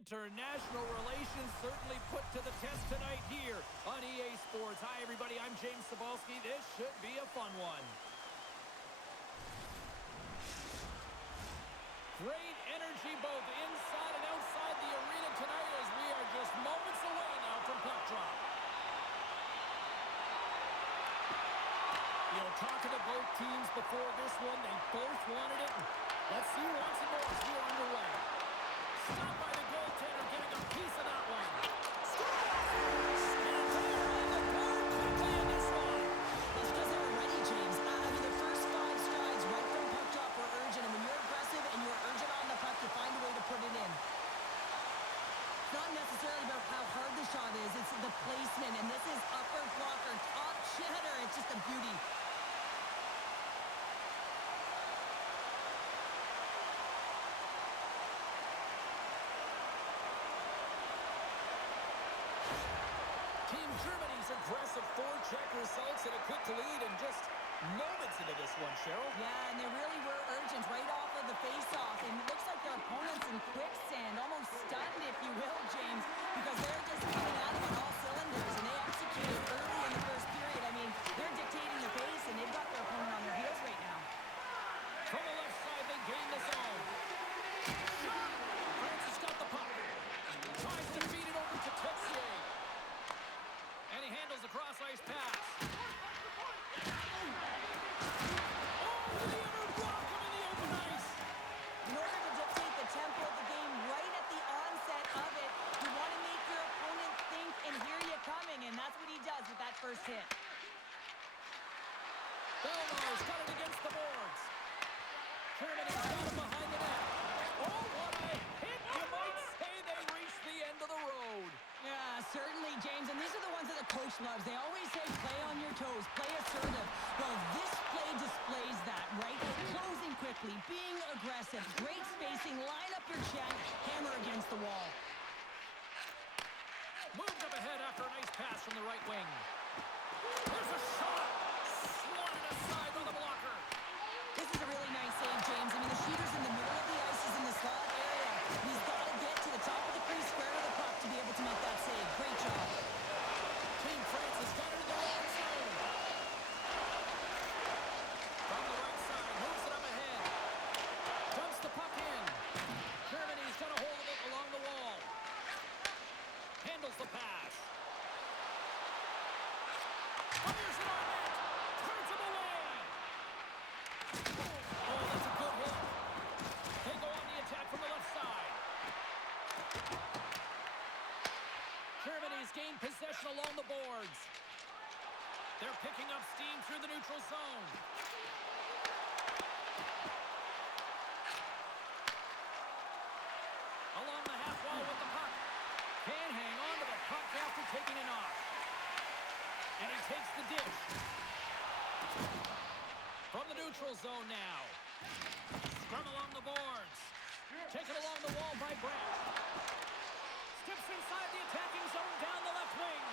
International relations certainly put to the test tonight here on EA Sports. Hi, everybody. I'm James Cebulski. This should be a fun one. Great energy both inside and outside the arena tonight as we are just moments away now from puck drop. You know, talking to both teams before this one, they both wanted it. Let's see who wants it more as we are underway. Stopped by the goaltender, getting a piece of that one. And they're on the board quickly in this one. It's because they were ready, James. The first 5 strides right from puck drop were urgent, and when you're aggressive and you're urgent on the puck, you find a way to put it in. It's not necessarily about how hard the shot is, it's the placement, and this is upper blocker, top cheddar. It's just a beauty. Aggressive forecheck results in a quick lead and just moments into this one, Cheryl. Yeah, and they really were urgent right off of the face-off, and it looks like their opponents in quicksand, almost stunned, if you will, James, because they're just coming at them on all cylinders, and they executed early in the first period. I mean, they're dictating the pace, and they've got their opponent on their heels right now. From the left side, they gain the zone. Francis got the puck. Tries to feed it over to Texier. And he handles the cross-ice pass. Oh, they ever rock him in the open ice. In order to dictate the tempo of the game right at the onset of it, you want to make your opponent think and hear you coming, and that's what he does with that first hit. Belmar's got it against the boards. Germany's got him behind the net. Oh, what a hit! You might say they reached the end of the road. Yeah, certainly, James, and these are the ones that the coach loves. They always say play on your toes, play assertive. Well, this play displays that, right? Closing quickly, being aggressive, great spacing, line up your check, hammer against the wall. Moved up ahead after a nice pass from the right wing. There's a shot! Swatted aside by the blocker. This is a really nice save, James. The shooter's in the middle of the ice, is in the slot area. He's got to get to the top of the crease, square to the puck to be able to make that save. Great job. Team Francis got it in the wrong zone. From the right side, moves it up ahead. Dumps the puck in. Germany's got a hold of it along the wall. Handles the pass. Fires it on net. Turns him away. Oh, that's a good hit. They go on the attack from the left side. Germany's gained possession along the boards. They're picking up steam through the neutral zone. Along the half wall with the puck. Can't hang on to the puck after taking a knock. And he takes the dish. From the neutral zone now. Scrum along the boards. Taken along the wall by Brett. Steps inside the attacking zone down the left wing.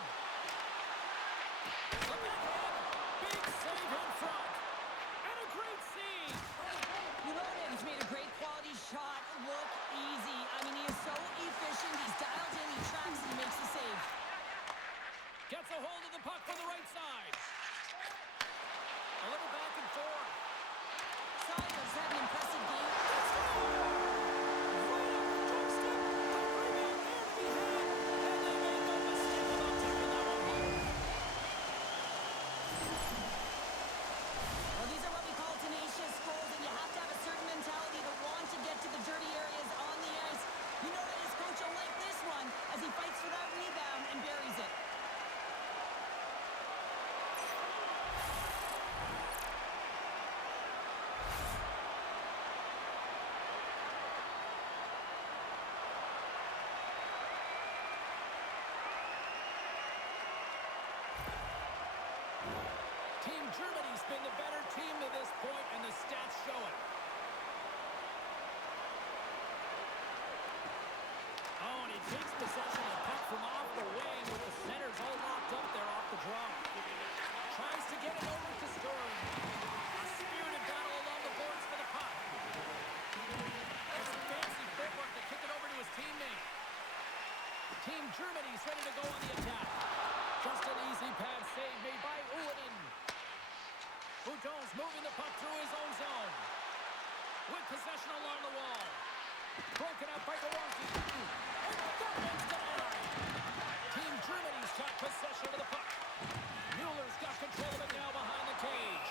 The backhand. Big save in front. And a great save. Ulonen's made a great quality shot look easy. He is so efficient. He's dialed in, he tracks, and he makes the save. Gets a hold of the puck from the right side. A little back and forth. Siler's had an impressive game. As he fights for that rebound and buries it. Team Germany's been the better team to this point, and the stats show it. Oh, and he takes possession of the puck from off the wing with the centers all locked up there off the draw. Tries to get it over to Stern. A spirited battle along the boards for the puck. There's some fancy footwork to kick it over to his teammate. Germany's ready to go on the attack. Just an easy pad save made by Ullinen. Bouton's moving the puck through his own zone. With possession along the wall. Broken up by Gawanti. And that one's denied. Team Germany's got possession of the puck. Mueller's got control of it now behind the cage.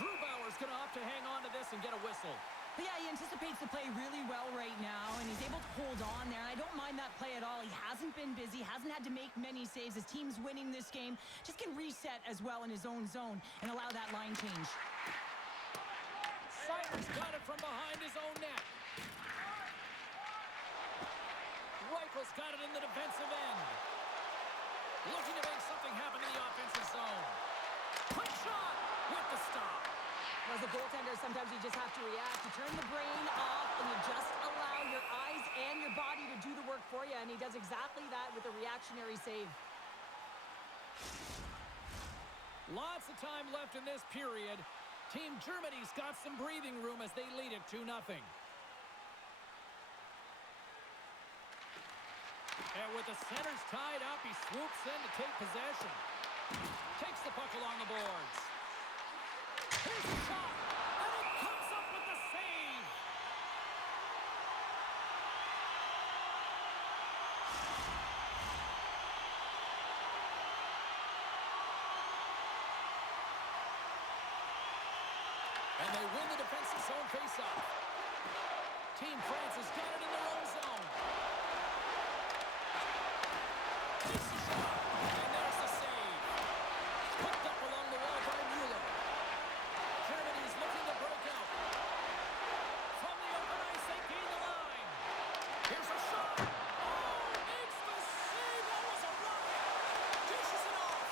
Grubauer's going to opt to hang on to this and get a whistle. But yeah, he anticipates the play really well right now, and he's able to hold on there. And I don't mind that play at all. He hasn't been busy, hasn't had to make many saves. His team's winning this game. Just can reset as well in his own zone and allow that line change. Seider's got it from behind his own net. Reichel's got it in the defensive end. Looking to make something happen in the offensive zone. Quick shot with the stop. As a goaltender, sometimes you just have to react. You turn the brain off, and you just allow your eyes and your body to do the work for you, and he does exactly that with a reactionary save. Lots of time left in this period. Team Germany's got some breathing room as they lead it 2-0. And with the centers tied up, he swoops in to take possession. Takes the puck along the boards. Here's the shot, and it comes up with the save. And they win the defensive zone faceoff. Team France has got it in their own zone. Takes the shot, and there's the save. Hooked up along the wall by Mueller. Germany's looking to break out. From the open ice, they gain the line. Here's a shot. Oh, makes the save. That was a rocket. Dishes it off.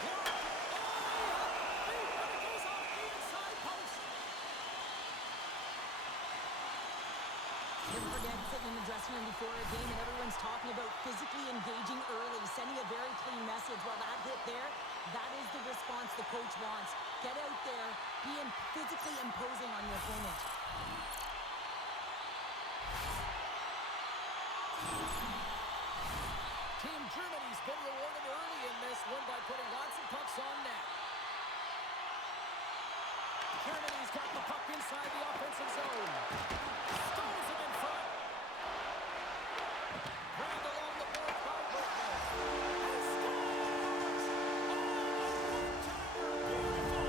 Blocked. Oh, beat, but it goes off the inside post. Never forget sitting in the dressing room before a game and everyone's talking about physically engaging early, sending a very clean message. Well, that hit there, that is the response the coach wants. Get out there, be physically imposing on your opponent. Team Germany's been rewarded early in this one by putting lots of pucks on net. Germany's got the puck inside the offensive zone. Stones him in front. Grabbed along the boards by Berkman. And scores! Oh, beautiful!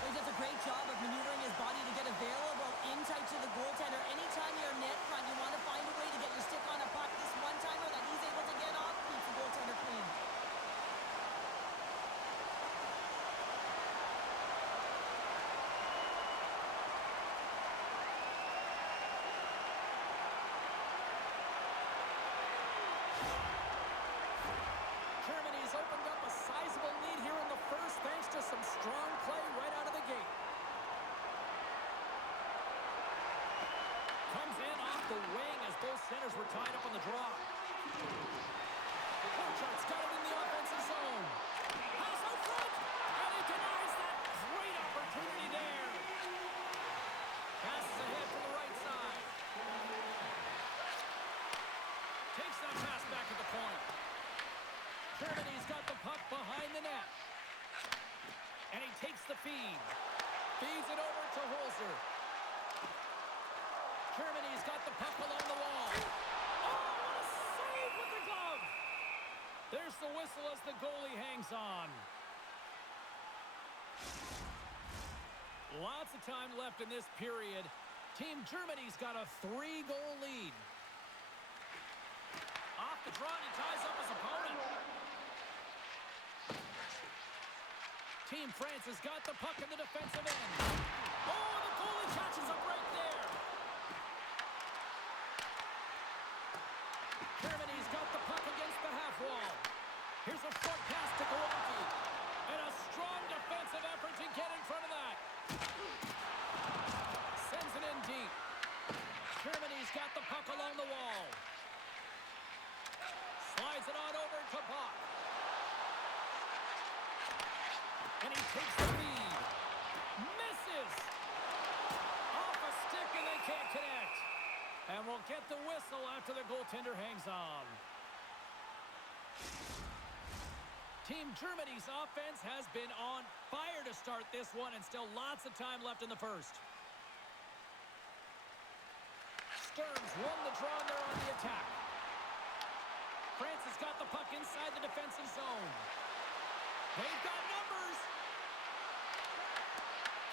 He does a great job of maneuvering his body to get available in tight to the goaltender. Anytime you're net front, you want to find a way to get your stick on a puck. This one-timer that he's able to get off keeps the goaltender clean. Germany's opened up a sizable lead here in the first thanks to some strong play right out of the gate. Comes in off the wing as both centers were tied up on the draw. Porchart's got it in the offensive zone. Pass out front, and he denies that great opportunity there. Passes ahead from the right side. Takes that pass back at the point. Germany's got the puck behind the net. And he takes the feed. Feeds it over to Holzer. Germany's got the puck along the wall. Oh, what a save with the glove! There's the whistle as the goalie hangs on. Lots of time left in this period. Team Germany's got a 3-goal lead. Off the draw, and he ties up his opponent. Team France has got the puck in the defensive end. Oh, the goalie catches up right there. Germany's got the puck against the half wall. Here's a short pass to Gawanti. And a strong defensive effort to get in front of that. Sends it in deep. Germany's got the puck along the wall. Slides it on over to Bach. And he takes the lead. Misses! Off a stick and they can't connect. And we'll get the whistle after the goaltender hangs on. Team Germany's offense has been on fire to start this one, and still lots of time left in the first. Stearns won the draw, and they're on the attack. France has got the puck inside the defensive zone. They've got numbers.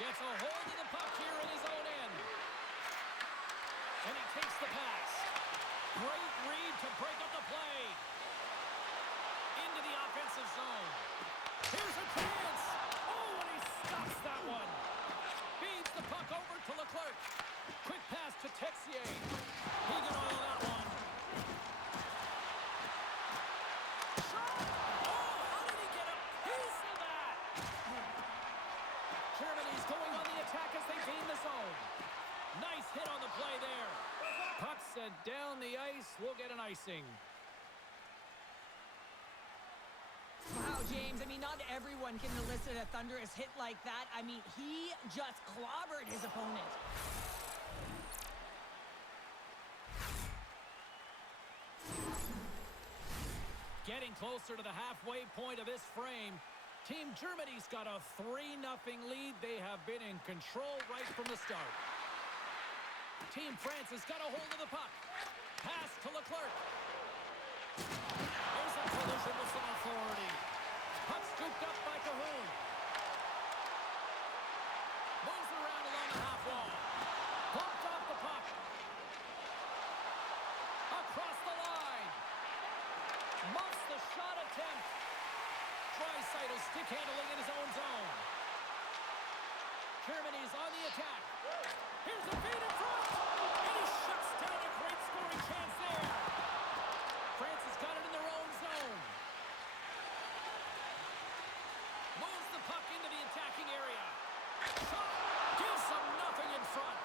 Gets a hold of the puck here in his own end. And he takes the pass. Great read to break up the play. Into the offensive zone. Here's a chance. Oh, and he stops that one. Feeds the puck over to Leclerc. Quick pass to Texier. He can oil that one. Shot! Oh, how did he get a piece of that? Germany's going on the attack as they gain the zone. Nice hit on the play there. Puck sent down the ice. We'll get an icing. Wow, James, I mean, not everyone can elicit a thunderous hit like that. I mean, he just clobbered his opponent. Getting closer to the halfway point of this frame. Team Germany's got a 3-0 lead. They have been in control right from the start. Team France has got a hold of the puck. Pass to Leclerc. There's a collision with some authority. Puck scooped up by Cahoon. Moves around along the half wall. Bumped off the puck. Across the line. Muffs the shot attempt. Draisaitl stick handling in his own zone. Germany's on the attack. Here's a feed in front. And he shuts down a great scoring chance there. France has got it in their own zone. Moves the puck into the attacking area. Shot. Gives them nothing in front.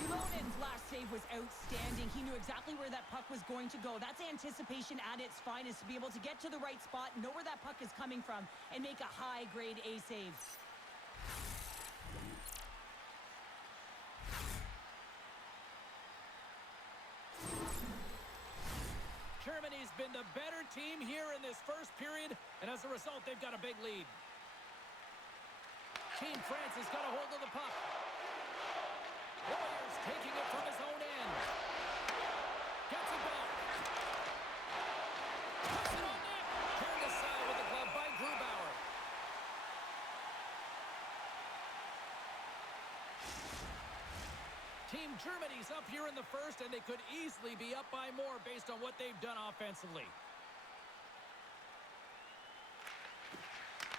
Ilonen's last save was outstanding. He knew exactly where that puck was going to go. That's anticipation at its finest, to be able to get to the right spot, know where that puck is coming from, and make a high-grade A save. Germany's been the better team here in this first period, and as a result, they've got a big lead. Team France has got a hold of the puck. Warriors taking it from his own end. Gets it back. Puts it on net. Turned aside with the glove by Grubauer. Team Germany's up here in the first, and they could easily be up by more based on what they've done offensively.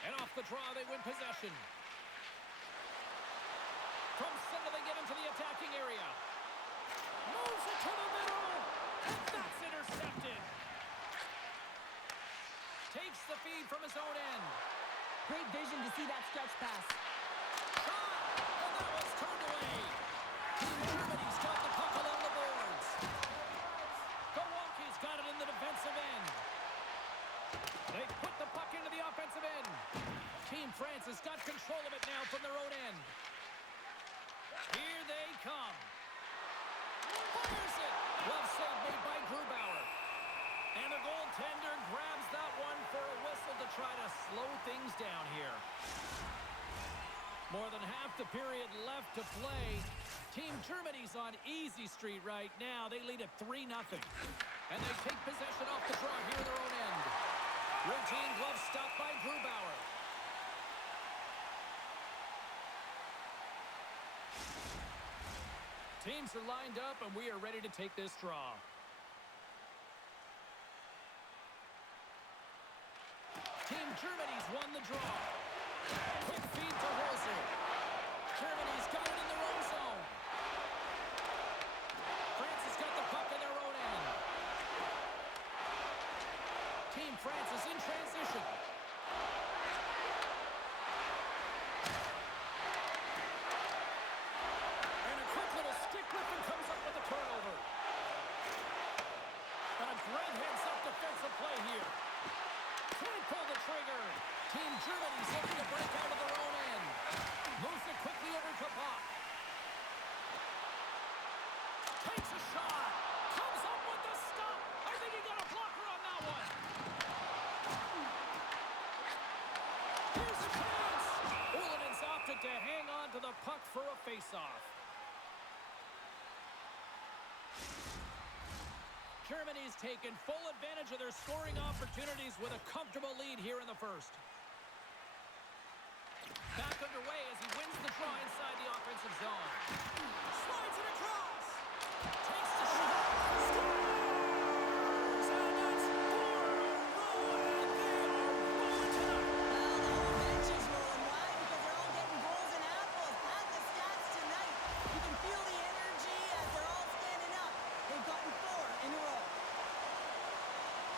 And off the draw, they win possession. From center, they get into the attacking area. Moves it to the middle. And that's intercepted. Takes the feed from his own end. Great vision to see that stretch pass. Shot! And that was turned away. Team Germany's got the puck along the boards. Milwaukee's got it in the defensive end. They put the puck into the offensive end. Team France has got control of it now from their own end. Here they come. Fires it. Glove save made by Grubauer. And the goaltender grabs that one for a whistle to try to slow things down here. More than half the period left to play. Team Germany's on easy street right now. They lead at 3-0. And they take possession off the draw here in their own end. Routine glove stop by Grubauer. Teams are lined up, and we are ready to take this draw. Team Germany's won the draw. Quick feed to Holzer. Germany's got it in their own zone. France has got the puck in their own end. Team France is in transition. Great heads-up defensive play here. Can't pull the trigger. Team Germany's looking to break out of their own end. Moves it quickly over to Bach. Takes a shot. Comes up with the stop. I think he got a blocker on that one. Here's a chance. Ulanen's opted to hang on to the puck for a faceoff. Germany's taken full advantage of their scoring opportunities with a comfortable lead here in the first. Back underway as he wins the draw inside the offensive zone. Slides it across. Takes the shot. Scores! And that's 4 in a row, and they are rolling tonight. Well, the whole bench is rolling. Why? Because they're all getting goals and apples. At the stats tonight, you can feel the energy as they're all standing up. They've gotten 4 in a row.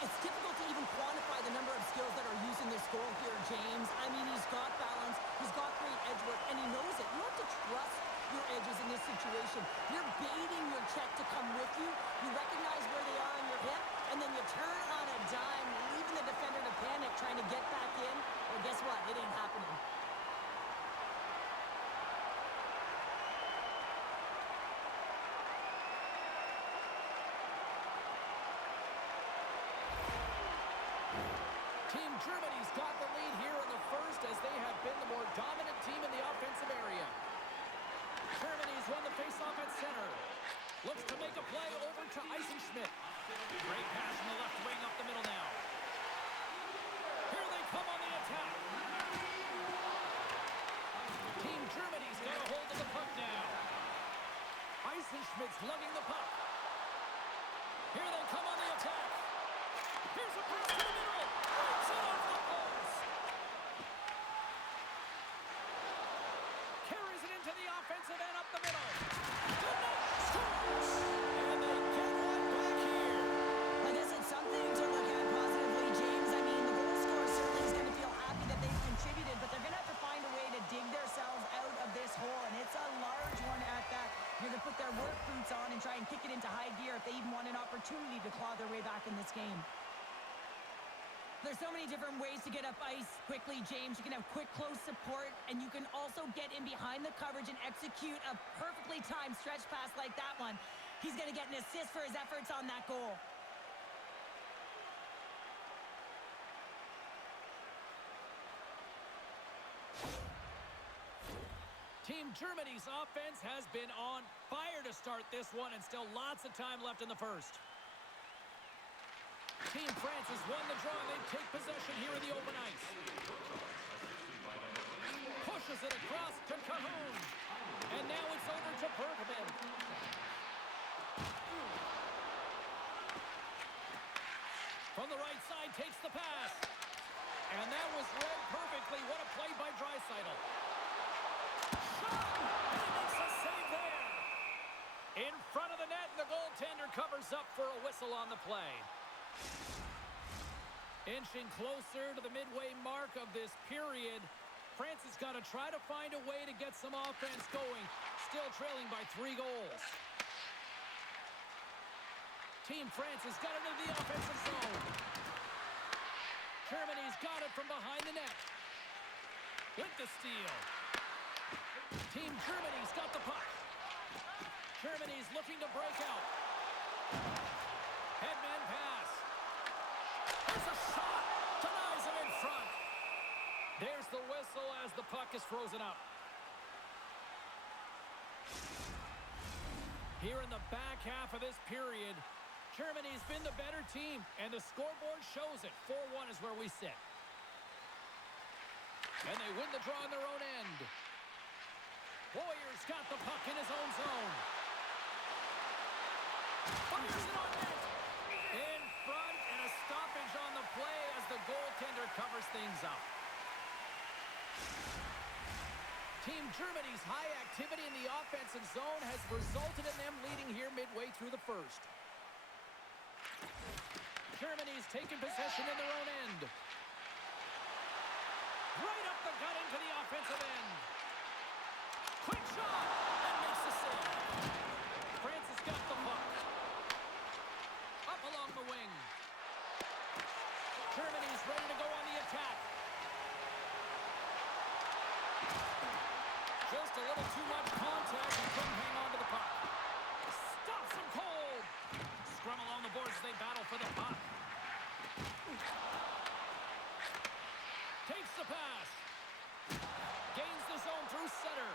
It's difficult to even quantify the number of skills that are used in this goal here, James. I mean, he's got balance, he's got great edge work, and he knows it. You have to trust your edges in this situation. You're baiting your check to come with you. You recognize where they are on your hip, and then you turn on a dime, leaving the defender to panic, trying to get back in. Well, guess what? It ain't happening. Team Germany's got the lead here in the first as they have been the more dominant team in the offensive area. Germany's won the faceoff at center. Looks to make a play over to Eisenschmidt. Great pass from the left wing up the middle now. Here they come on the attack. Team Germany's got a hold of the puck now. Eisenschmidt's lugging the puck. Here they come on the attack. Here's a pass to the middle. Rips it off the post. Carries it into the offensive end up the middle. Scores! And they get one back here. Like I said, something to look at positively, James. I mean, the goal scorer certainly is going to feel happy that they've contributed, but they're going to have to find a way to dig themselves out of this hole, and it's a large one at that. You're going to put their work boots on and try and kick it into high gear if they even want an opportunity to claw their way back in this game. There's so many different ways to get up ice quickly, James. You can have quick, close support, and you can also get in behind the coverage and execute a perfectly timed stretch pass like that one. He's going to get an assist for his efforts on that goal. Team Germany's offense has been on fire to start this one, and still lots of time left in the first. Team France has won the draw, and they take possession here in the open ice. Pushes it across to Cahoon. And now it's over to Bergman. From the right side, takes the pass. And that was read perfectly. What a play by Draisaitl. Shot! And he makes a save there. In front of the net, and the goaltender covers up for a whistle on the play. Inching closer to the midway mark of this period. France has got to try to find a way to get some offense going. Still trailing by 3 goals. Team France has got it into the offensive zone. Germany's got it from behind the net. With the steal. Team Germany's got the puck. Germany's looking to break out. Headman pass. There's a shot. Denies him in front. There's the whistle as the puck is frozen up. Here in the back half of this period, Germany's been the better team, and the scoreboard shows it. 4-1 is where we sit. And they win the draw in their own end. Boyer's got the puck in his own zone. Fires it on net. In front, and a stoppage on the play as the goaltender covers things up. Team Germany's high activity in the offensive zone has resulted in them leading here midway through the first. Germany's taken possession in their own end. Right up the gut into the offensive end. Quick shot, and makes the save. France has got the puck. Up along the wing. Germany's ready to go on the attack. Just a little too much contact and couldn't hang on to the puck. Stops him cold. Scrum along the boards as they battle for the puck. Takes the pass. Gains the zone through center.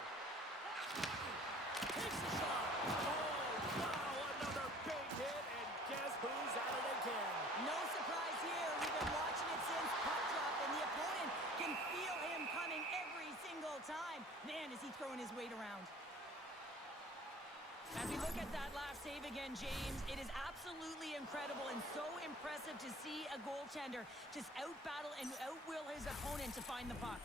Takes the shot. Oh, wow, another big hit, and guess who's at it again? No surprise here. We've been watching it since puck drop, and the opponent can feel him coming every single time. Man, is he throwing his weight around. As we look at that last save again, James, it is absolutely incredible and so impressive to see a goaltender just out-battle and out-will his opponent to find the puck.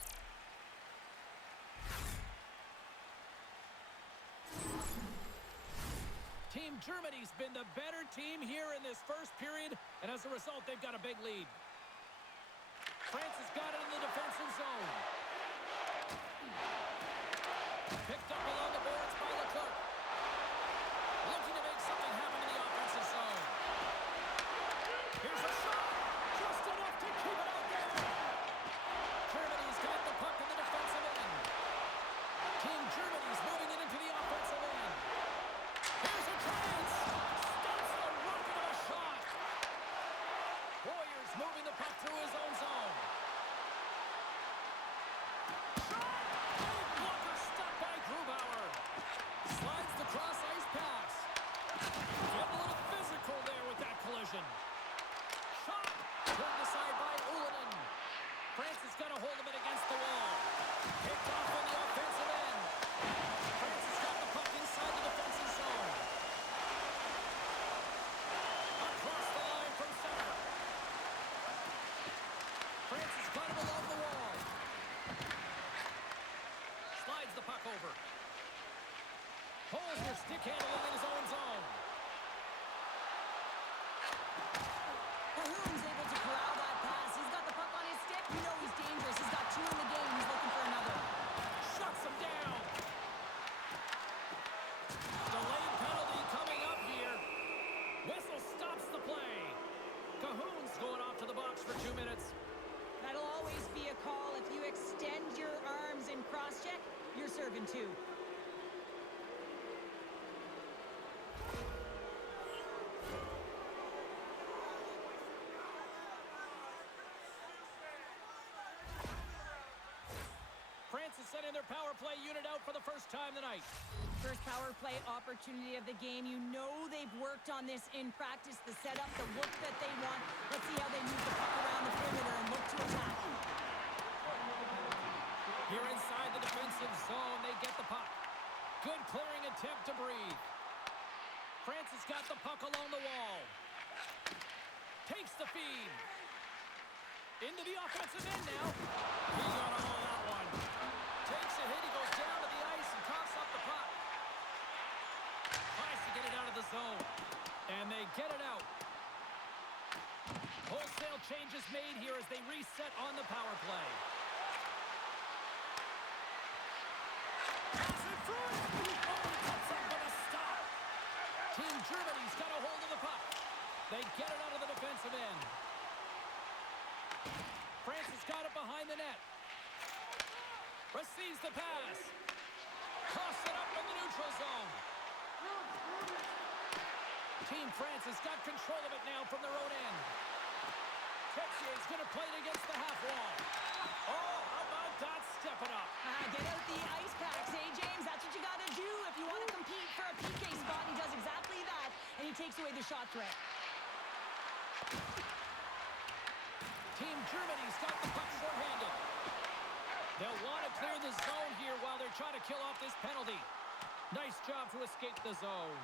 Team Germany's been the better team here in this first period, and as a result, they've got a big lead. France has got it in the defensive zone. Picked up along the boards by Leclerc. Looking to make something happen in the offensive zone. Here's a shot. Just enough to keep it out there. Germany's got the puck in the defensive end. Team Germany's moving it into the offensive end. Here's a chance. Stops the rocket of a shot. Warriors moving the puck through his own zone. Shot. Big blocker stopped by Grubauer. Slides the cross ice pass. Getting a little physical there with that collision. Shot. Turned aside by Ullinen. France has got a hold of it against the wall. Picked off on the offensive end. France has got the puck inside the defensive zone. Across the line from center. France has got it along the wall. Slides the puck over. Pulls their stick handle in his own zone. Cahoon's able to corral that pass. He's got the puck on his stick. You know he's dangerous. He's got 2 in the game. He's looking for another. Shuts him down. Delayed penalty coming up here. Whistle stops the play. Cahoon's going off to the box for 2 minutes. That'll always be a call. If you extend your arms and cross-check, you're serving 2. France is sending their power play unit out for the first time tonight. First power play opportunity of the game. You know they've worked on this in practice, the setup, the look that they want. Let's see how they move the puck around the perimeter and look to attack. Here inside the defensive zone, they get the puck. Good clearing attempt to breathe. France has got the puck along the wall. Takes the feed. Into the offensive end now. He got all of that one. Takes a hit. He goes down to the ice and coughs up the puck. Tries to get it out of the zone. And they get it out. Wholesale changes made here as they reset on the power play. Pass in front. Oh, he comes up with a stop. Team Germany's got a hold of the puck. They get it out of the defensive end. France has got it behind the net. Receives the pass. Toss it up in the neutral zone. Team France has got control of it now from their own end. Texier's going to play it against the half wall. Oh, how about that stepping up? Get out the ice packs, hey, James? That's what you got to do if you want to compete for a PK spot. He does exactly that, and he takes away the shot threat. Team Germany's got the puck short-handed. They'll want to clear the zone here while they're trying to kill off this penalty. Nice job to escape the zone.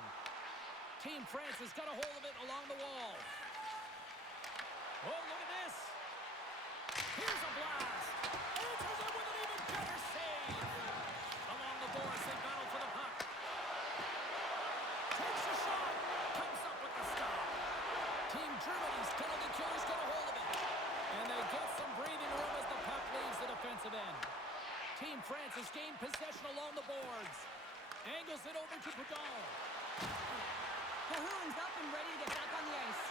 Team France has got a hold of it along the wall. Oh, look at this. Here's a blast. Answers it with an even better save. Along the boards, they battle for the puck. Takes a shot. Comes up with the stop. Team Germany's penalty killer's got a hold of it. And they get some breathing room as the puck leaves the defensive end. Team France has gained possession along the boards. Angles it over to Padon. Cahoon's up and ready to get back on the ice.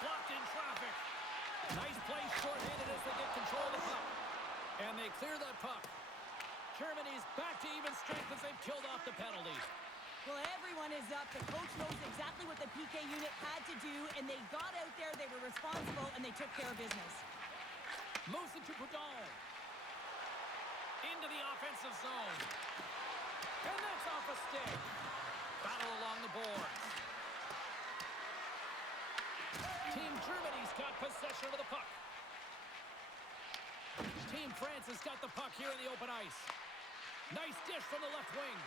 Blocked in traffic. Nice play short-handed as they get control of the puck. And they clear that puck. Germany's back to even strength as they've killed off the penalty. Well, everyone is up. The coach knows exactly what the PK unit had to do, and they got out there, they were responsible, and they took care of business. Moves it to Prudhomme. Into the offensive zone. And that's off a stick. Battle along the boards. Team Germany's got possession of the puck. Team France has got the puck here in the open ice. Nice dish from the left wing.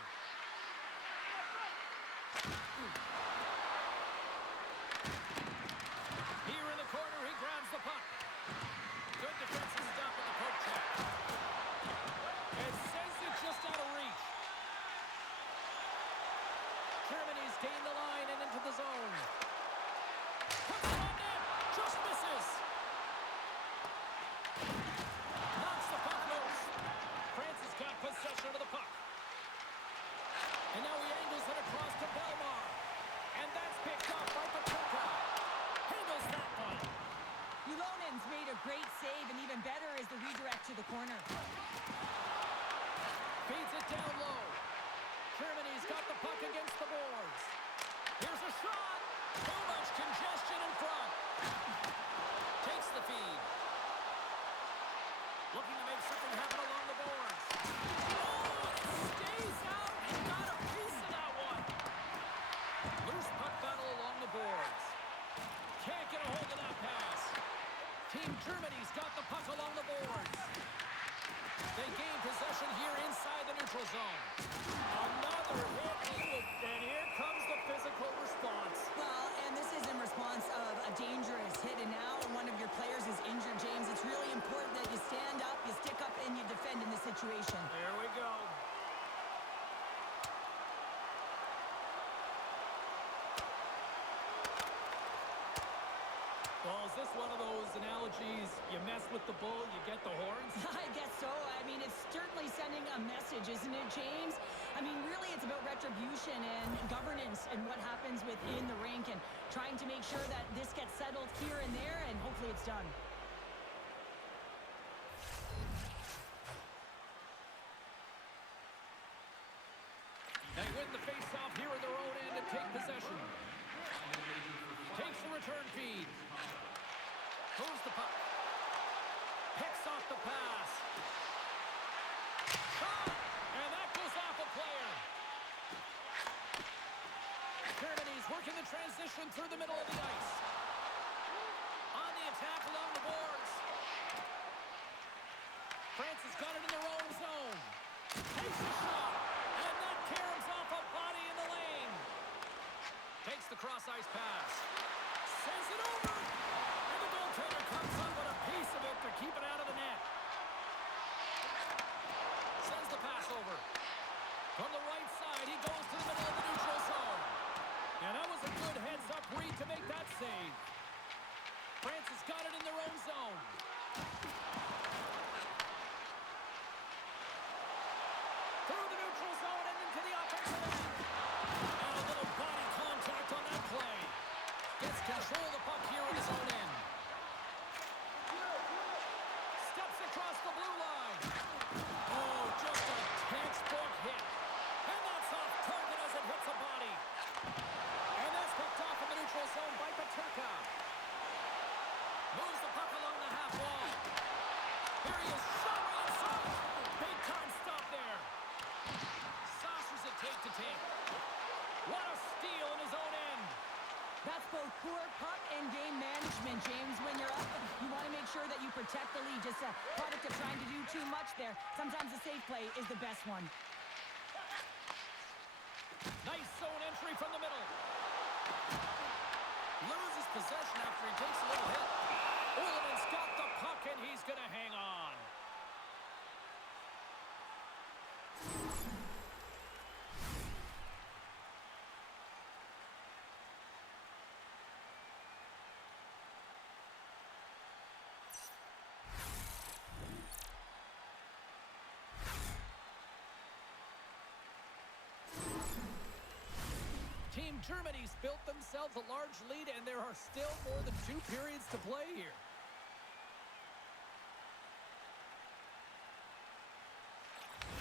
Here in the corner, he grabs the puck. Good defensive stop at the poke check. It sends it just out of reach. Germany's gained the line and into the zone. Puts it on net. Just misses. Knocks the puck loose. France has got possession of the puck. And now he angles it across to Belmar. And that's picked up by Paterka. Handles that one. Ulonen's made a great save, and even better is the redirect to the corner. Feeds it down low. Germany's got the puck against the boards. Here's a shot. Too much congestion in front. Takes the feed. Looking to make something happen along the boards. Oh, it stays out and got a piece of that one. Loose puck battle along the boards. Can't get a hold of that pass. Team Germany's got the puck along the boards. They gain possession here inside the neutral zone. Another hit, and here comes the physical response. Well, and this is in response of a dangerous hit, and now one of your players is injured, James. It's really important that you stand up, you stick up, and you defend in this situation. There we go. Well, is this one of those analogies, you mess with the bull, you get the horns? I guess so. I mean, it's certainly sending a message, isn't it, James? I mean, really, it's about retribution and governance and what happens within the rink and trying to make sure that this gets settled here and there, and hopefully it's done. They win the face-off here in their own end and take possession. Takes the return feed. Moves the puck. Picks off the pass. Shot! And that goes off a player. Germany's working the transition through the middle of the ice. On the attack along the boards. France has got it in their own zone. Takes the shot. And that caroms off a body in the lane. Takes the cross-ice pass. Sends it over. And the goaltender comes up with a piece of it to keep it out of the net. Sends the pass over. From the right side, he goes to the middle of the neutral zone. And that was a good heads-up read to make that save. France has got it in their own zone. Through the neutral zone and into the offensive end. And a little body contact on that play. Gets control of the puck here in his own end. Steps across the blue line. Oh, just a textbook hit. And that's off target as it hits a body. And that's picked off in the neutral zone by Paterka. Moves the puck along the half wall. Here he is, shot right inside. Big time stop there. Saucers it take to take. What a steal in his own end. That's both poor puck and game management, James. When you're up, you want to make sure that you protect the lead. Just a product of trying to do too much there. Sometimes a safe play is the best one. Nice zone entry from the middle. Loses possession after he takes a little hit. Ullman's got the puck, and he's going to hang on. Team Germany's built themselves a large lead, and there are still more than 2 periods to play here.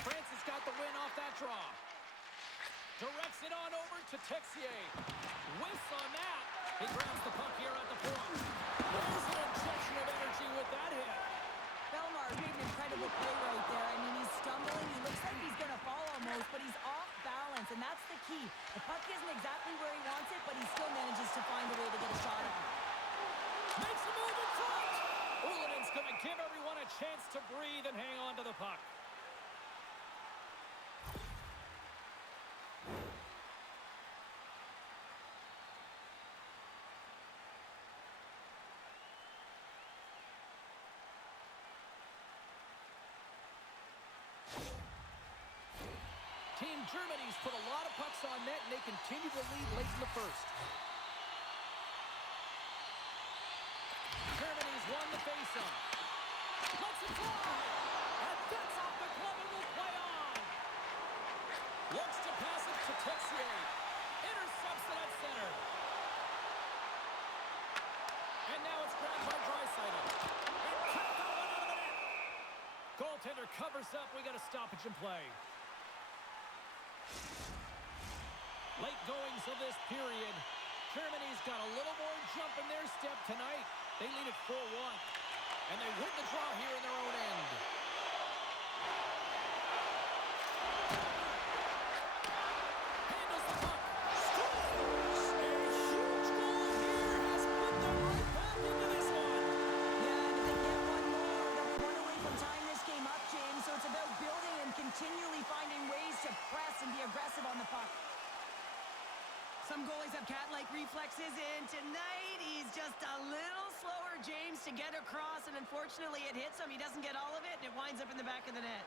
France draw. Directs it on over to Texier. Whiffs on that. He grabs the puck here at the point. There's an injection of energy with that hit. Belmar made an incredible play right there. I mean, he's stumbling. He looks like he's going to fall almost, but he's off balance, and that's the key. The puck isn't exactly where he wants it, but he still manages to find a way to get a shot off. Makes a move in front. Ulanen's going to give everyone a chance to breathe and hang on to the puck. Team Germany's put a lot of pucks on net, and they continue to lead late in the first. Germany's won the faceoff. Lets it fly! And that's off the glove and will play on! Looks to pass it to Texier. Intercepts it at center. And now it's grabbed by Draisaitl. And kept that one out of the net! Goaltender covers up. We got a stoppage in play. Late goings of this period. Germany's got a little more jump in their step tonight. They lead it 4-1. And they win the draw here in their own end. Handles the puck. Scores! A huge goal here has put them right back into this one. Yeah, and if they get one more, they'll be one away from tying this game up, James. So it's about building and continually finding ways to press and be aggressive on the puck. Some goalies have cat-like reflexes, and tonight he's just a little slower, James, to get across, and unfortunately it hits him. He doesn't get all of it, and it winds up in the back of the net.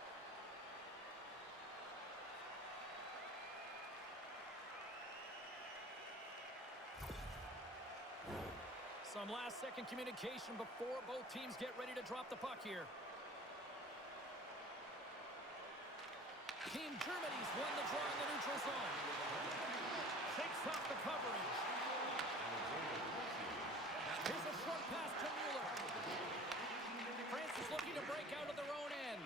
Some last-second communication before both teams get ready to drop the puck here. Team Germany's won the draw in the neutral zone. Takes off the coverage. Here's a short pass to Mueller. France is looking to break out of their own end.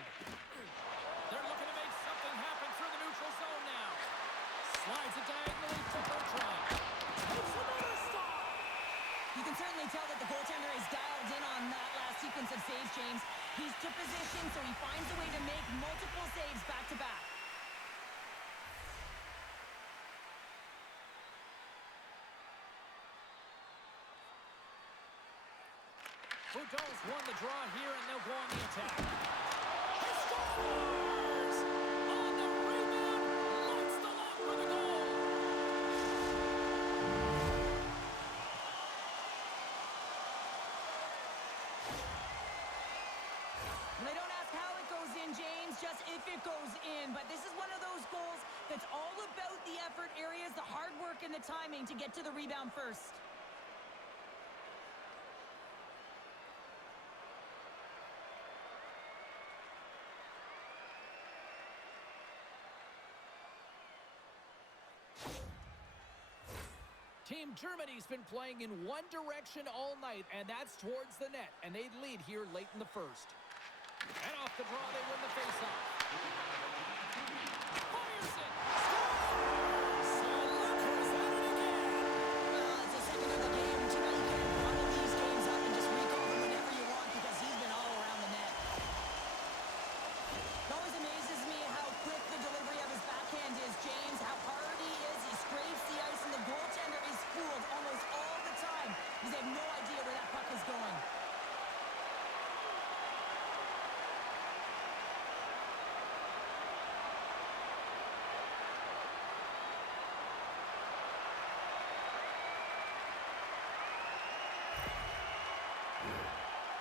They're looking to make something happen through the neutral zone now. Slides it diagonally to Bertrand. Takes another stop. You can certainly tell that the goaltender is dialed in on that last sequence of saves, James. He's to position, so he finds a way to make multiple saves back-to-back. Boudreaux's won the draw here, and they'll go on the attack. He scores! On the rebound, lights the lock for the goal. They don't ask how it goes in, James, just if it goes in. But this is one of those goals that's all about the effort areas, the hard work, and the timing to get to the rebound first. Team Germany's been playing in one direction all night, and that's towards the net, and they lead here late in the first. And off the draw, they win the faceoff. Fires it! Scores! And look who's at it again! Well, it's the second of the game. Too bad you can't bundle these games up and just recall them whenever you want because he's been all around the net. It always amazes me how quick the delivery of his backhand is, James, how hard he is. He scrapes the ice, and the goaltender is fooled almost all the time because they have no idea where that puck is going.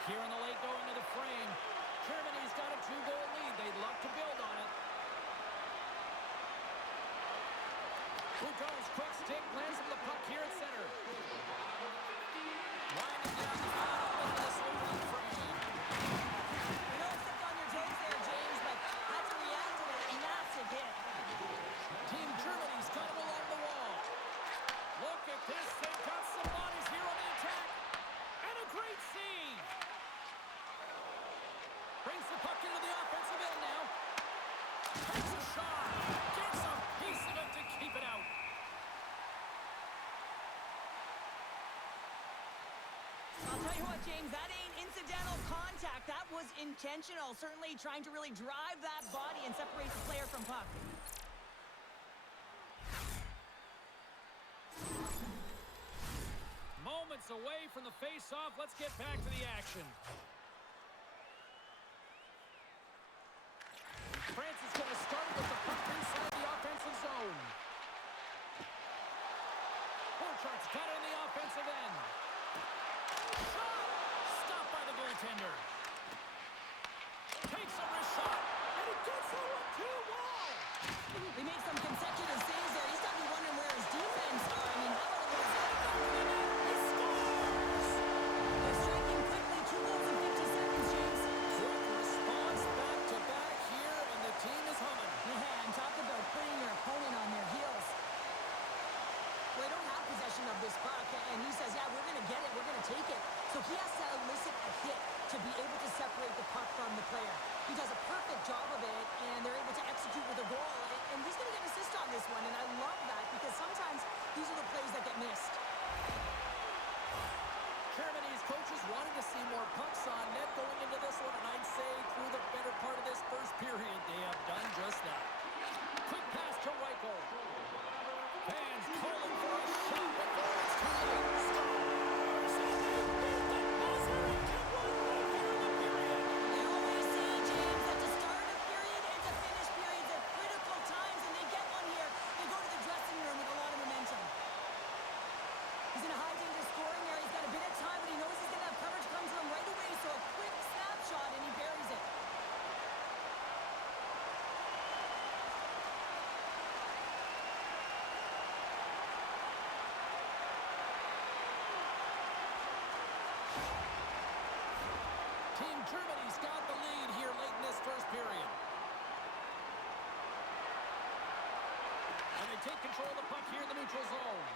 Here in the late going of the frame, Germany's got a 2-goal lead. They'd love to build on it. Boudreaux's quick stick lands him the puck here at center. Winding down the final into this opening frame. I know it's on your toes there, James, but had to react to that massive hit. Team Germany's got it along the wall. Look at this. They've got some bodies here on the attack. And a great save. Brings the puck into the offensive end now. Takes a shot. Tell you what, James, that ain't incidental contact. That was intentional. Certainly trying to really drive that body and separate the player from puck. Moments away from the face-off. Let's get back to the action. France is going to start with the puck inside the offensive zone. Borchardt's got it on the offensive end. Shot! Stopped by the goaltender. Takes a wrist shot, and he gets a 1-2 wall. They made some consecutive saves there. He's got to be wondering where his defense are. I mean, how about it was He scores! they're striking quickly, 2 goals in 50 seconds, James. Quick response back-to-back here, and the team is humming. Yeah, and talk about putting your opponent on their heels. Well, they don't have possession of this puck, and he says, yeah, we're going to get it, we're going to take it. So he has to elicit a hit to be able to separate the puck from the player. He does a perfect job of it, and they're able to execute with a goal. And he's going to get an assist on this one, and I love that because sometimes these are the plays that get missed. Germany's coaches wanted to see more pucks on net going into this one, and I'd say through the better part of this first period, they have done just that. Quick pass to Reichel. Fans calling for a shot before it's too late. Scores! And they beat the buzzer and get one right here in the period. They always say, James, that to start a period and to finish periods are critical times, and they get one here. They go to the dressing room with a lot of momentum. He's in a high danger scoring area. He's got a bit of time, but he knows he's going to have coverage come to him right away, so a quick snapshot, and he buries it. Team Germany's got the lead here late in this first period. And they take control of the puck here in the neutral zone.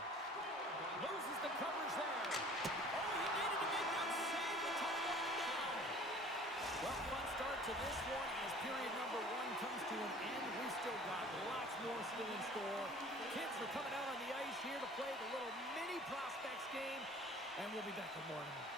Loses the coverage there. Oh, he needed to make that save to tie one down. Well, fun start to this one as period number 1 comes to an end. We've still got lots more still in store. Kids are coming out on the ice here to play the little mini prospects game, and we'll be back with more in a minute.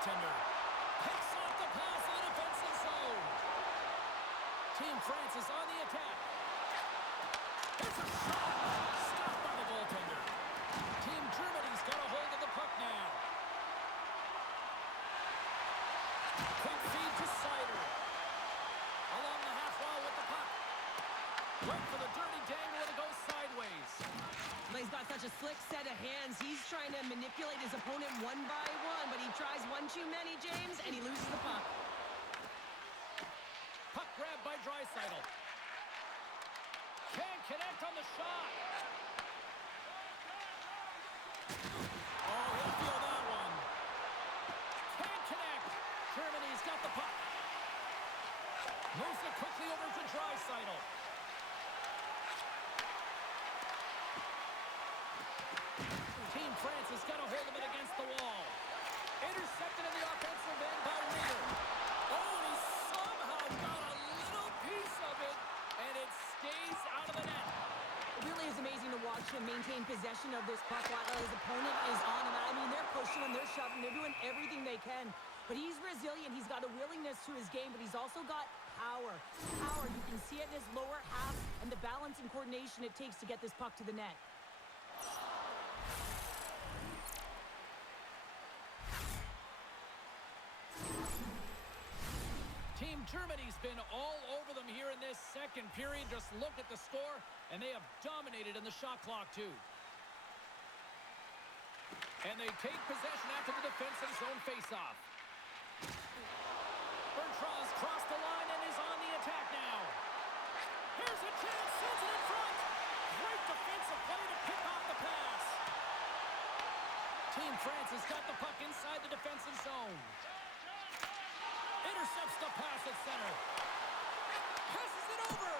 goaltender. Picks off the pass in the defensive zone. Team France is on the attack. Here's a shot. Stopped by the goaltender. Team Germany's got a hold of the puck now. Quick feed to Sider. Along the half wall with the puck. Went for the dirty dangle and it goes sideways. He's got such a slick set of hands. He's trying to manipulate his opponent one by one, but he tries one too many, James, and he loses the puck. Puck grabbed by Draisaitl. Can't connect on the shot. Oh, he'll feel that one. Can't connect. Germany's got the puck. Moves it quickly over to Draisaitl. Team France has got a hold of it against the wall. Intercepted in the offensive end by Reeder. Oh, he somehow got a little piece of it, and it stays out of the net. It really is amazing to watch him maintain possession of this puck while his opponent is on him. I mean, they're pushing him, they're shoving, they're doing everything they can. But he's resilient. He's got a willingness to his game, but he's also got power. Power, you can see it in his lower half and the balance and coordination it takes to get this puck to the net. Team Germany's been all over them here in this second period. Just look at the score, and they have dominated in the shot clock, too. And they take possession after the defensive zone faceoff. Bertrand's crossed the line and is on the attack now. Here's a chance, sends it in front. Great defensive play to pick off the pass. Team France has got the puck inside the defensive zone. Intercepts the pass at center. Passes it over.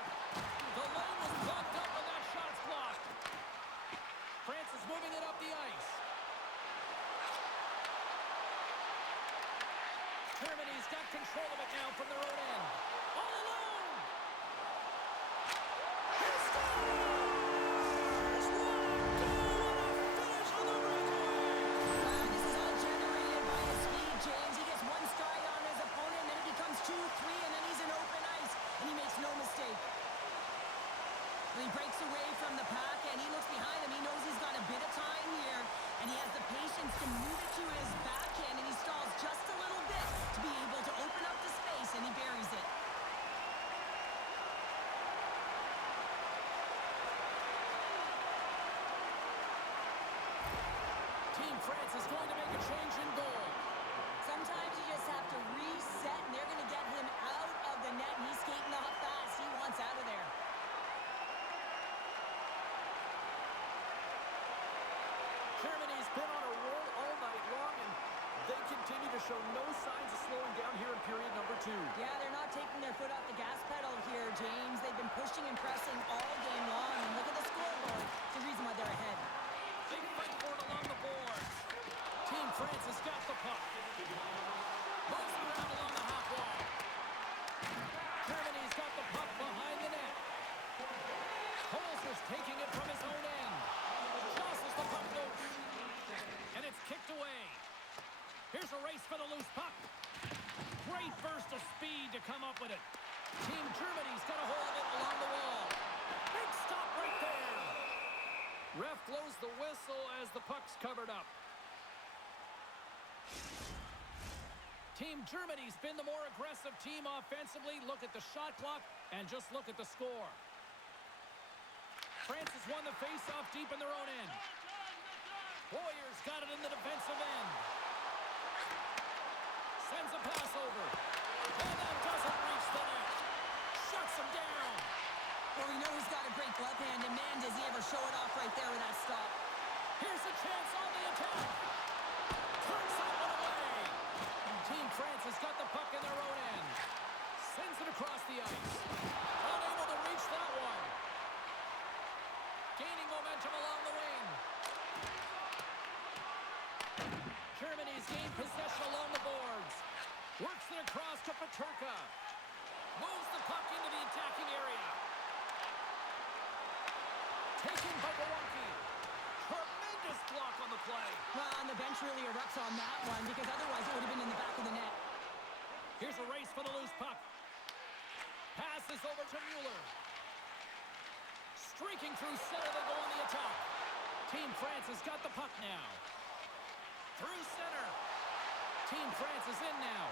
The lane was blocked up and that shot's blocked. France is moving it up the ice. Germany's got control of it now from their own end. All alone. He scores! What a goal and a finish on the breakaway! This is all generated by his speed, James. He gets one stride on his opponent, and then it becomes 2-3, and then he's in open ice, and he makes no mistake. When he breaks away from the pack, and he looks behind him, he knows he's got a bit of time here, and he has the patience to move it to his backhand, and he stalls just a little bit to be able to open up the space, and he buries it. Team France is going to make a change in goal. Sometimes you just have to reset, and they're going to get him out of the net, and he's skating off fast. He wants out of there. Germany's been on a roll all night long, and they continue to show no signs of slowing down here in period number 2. Yeah, they're not taking their foot off the gas pedal here, James. They've been pushing and pressing all game long, and look at the scoreboard. It's the reason why they're ahead. They fight for it along the boards. Team France has got the puck. Moves it around along the half wall. Germany's got the puck behind the net. Holzer's taking it from his own end. Jostles the puck loose. And it's kicked away. Here's a race for the loose puck. Great burst of speed to come up with it. Team Germany's got a hold of it along the wall. Big stop right there. Ref blows the whistle as the puck's covered up. Team Germany's been the more aggressive team offensively. Look at the shot clock and just look at the score. France has won the face-off deep in their own end. Boyer's got it in the defensive end. Sends a pass over. And that doesn't reach the net. Shuts him down. Well, we know he's got a great glove hand, and man, does he ever show it off right there with that stop. Here's a chance on the attack. Turns that one away. Team France has got the puck in their own end. Sends it across the ice. Unable to reach that one. Gaining momentum along the wing. Germany's gained possession along the boards. Works it across to Peterka. Moves the puck into the attacking area. Taken by Gawanke. Tremendous block on the play. Well, and the bench really erupts on that one, because otherwise it would have been in the Streaking through center, they go on the attack. Team France has got the puck now. Through center. Team France is in now.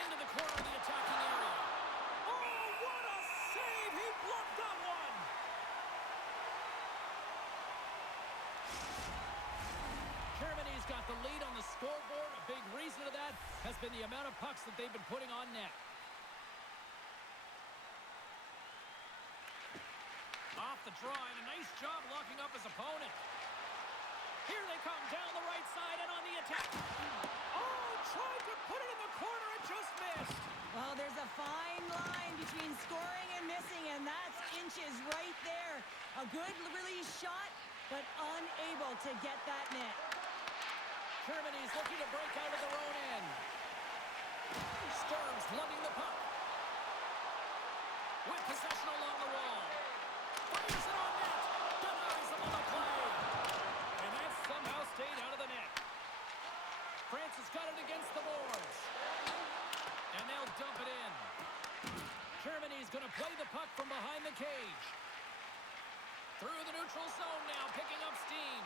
Into the corner of the attacking area. Oh, what a save! He blocked that one! Germany's got the lead on the scoreboard. A big reason to that has been the amount of pucks that they've been putting on net. Off the draw, and a nice job locking up his opponent. Here they come down the right side and on the attack. Oh, tried to put it in the corner and just missed. Well, there's a fine line between scoring and missing, and that's inches right there. A good release shot, but unable to get that net. Germany's looking to break out of their own end. Sturm's lugging the puck. With possession along the wall. Fires it on net. Denies him on the play. And that somehow stayed out of the net. France has got it against the boards. And they'll dump it in. Germany's going to play the puck from behind the cage. Through the neutral zone now, picking up steam.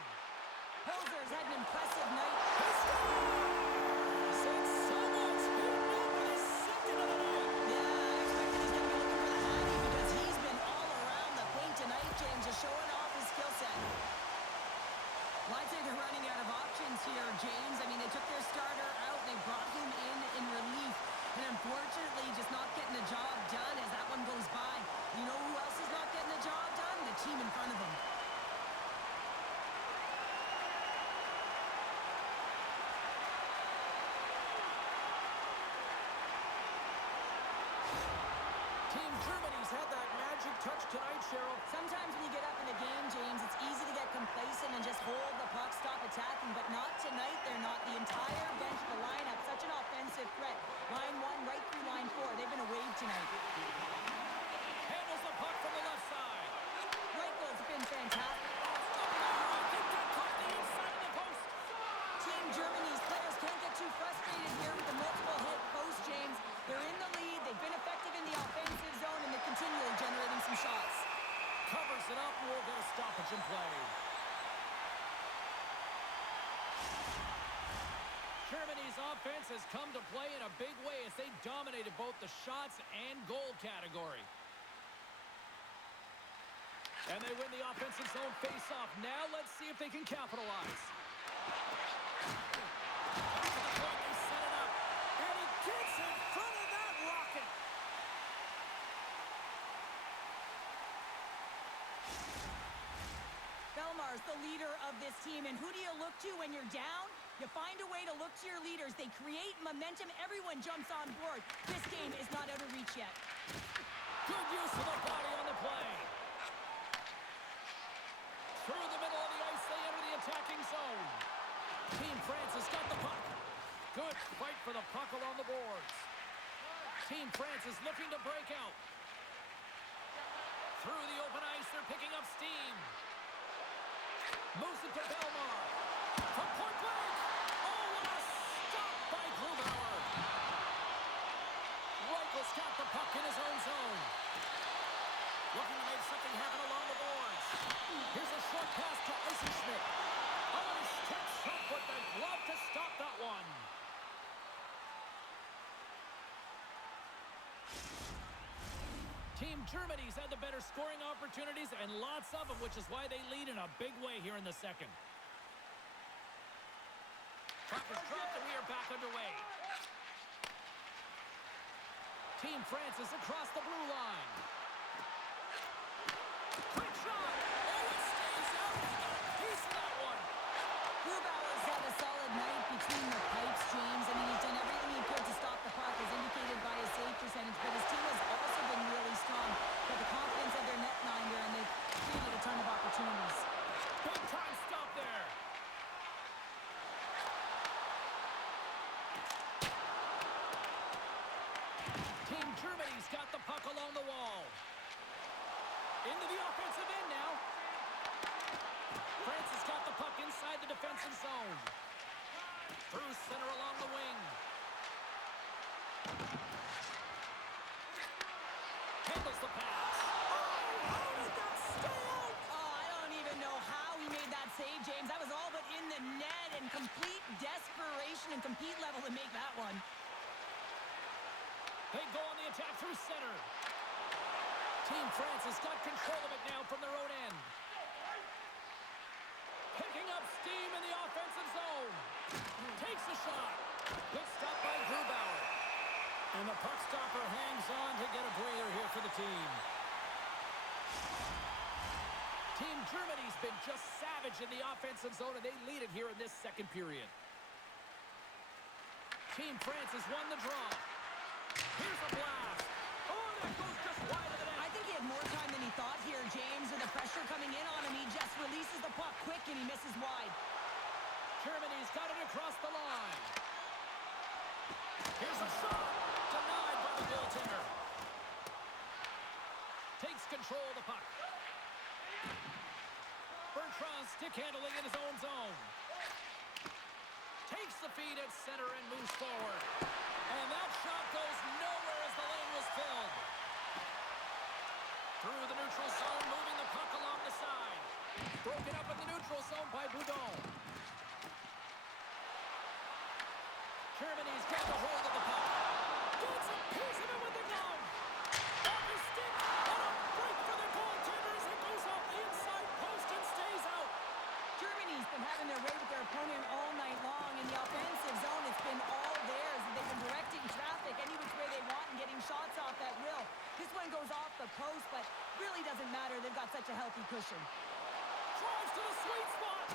Holzer's had an impressive night. Said someone's beaten up in his second of the night. Yeah, I expect he's going to be looking for the Hattie because he's been all around the paint tonight, James, just showing off his skill set. Well, I'd say they're running out of options here, James. I mean, they took their starter out, they brought him in relief, and unfortunately just not getting the job done as that one goes by. You know who else is not getting the job done? The team in front of him. Team Germany's had that magic touch tonight, Cheryl. Sometimes when you get up in a game, James, it's easy to get complacent and just hold the puck, stop attacking, but not tonight. They're not. The entire bench, the lineup, such an offensive threat. Line 1 right through line 4. They've been a wave tonight. Handles the puck from the left side. Reichel's been fantastic. I think that caught the inside of the post. Team Germany's players can't get too frustrated here with the multiple hit post, James. They're in the lead. They've been effective in the offensive zone, and they're continually generating some shots. Covers it up, and we'll get a stoppage in play. Germany's offense has come to play in a big way as they dominated both the shots and goal category. And they win the offensive zone face-off. Now let's see if they can capitalize. Back to the point, they set it up. And he gets in front of that rocket. Belmar's the leader of this team, and who do you look to when you're down? You find a way to look to your leaders. They create momentum. Everyone jumps on board. This game is not out of reach yet. Good use of the body on the play. Through the middle of the ice, they enter the attacking zone. Team France has got the puck. Good fight for the puck along the boards. Team France is looking to break out. Through the open ice, they're picking up steam. Moves it to Belmar. From point blank. Oh, what a stop by Grubauer. Reichel's got the puck in his own zone. Looking to make something happen along the boards. Here's a short pass to Eisenschmidt. Oh, he steps up with the glove to stop that one. Team Germany's had the better scoring opportunities and lots of them, which is why they lead in a big way here in the second. Puck is dropped and we are back underway. Team France is across the blue line. Quick shot! Oh, it stays out. They got a piece of that one. Grubauer's had a solid night between the pipes, James. I mean, he's done everything he could to stop the puck, as indicated by his save percentage, but his team has also been really strong. Got the confidence of their netminder, and they've created a ton of opportunities. Big time stop there. Team Germany's got the puck along the wall. Into the offensive end now. France has got the puck inside the defensive zone. Through center along the wing. Handles the pass. Oh, competition and compete level to make that one. They go on the attack through center. Team France has got control of it now from their own end. Picking up steam in the offensive zone. Takes a shot. Good stop by Grubauer. And the puck stopper hangs on to get a breather here for the team. Team Germany's been just savage in the offensive zone, and they lead it here in this second period. Team France has won the draw. Here's a blast. Oh, that goes just wide of the net. I think he had more time than he thought here, James. With the pressure coming in on him, he just releases the puck quick and he misses wide. Germany's got it across the line. Here's a shot. Denied by the goaltender. Takes control of the puck. Bertrand stick handling in his own zone. Takes the feed at center and moves forward. And that shot goes nowhere as the lane was filled. Through the neutral zone, moving the puck along the side. Broken up in the neutral zone by Boudon. Germany's got the hold of the puck. Gets a piece of it with the glove. Off his stick, and a break for the goaltender as it goes off the inside post and stays out. Germany's been having their way with their opponent all night long. In the offensive zone, it's been all theirs. They've been directing traffic any which way they want and getting shots off at will. This one goes off the post, but really doesn't matter. They've got such a healthy cushion. Drives to the sweet spot.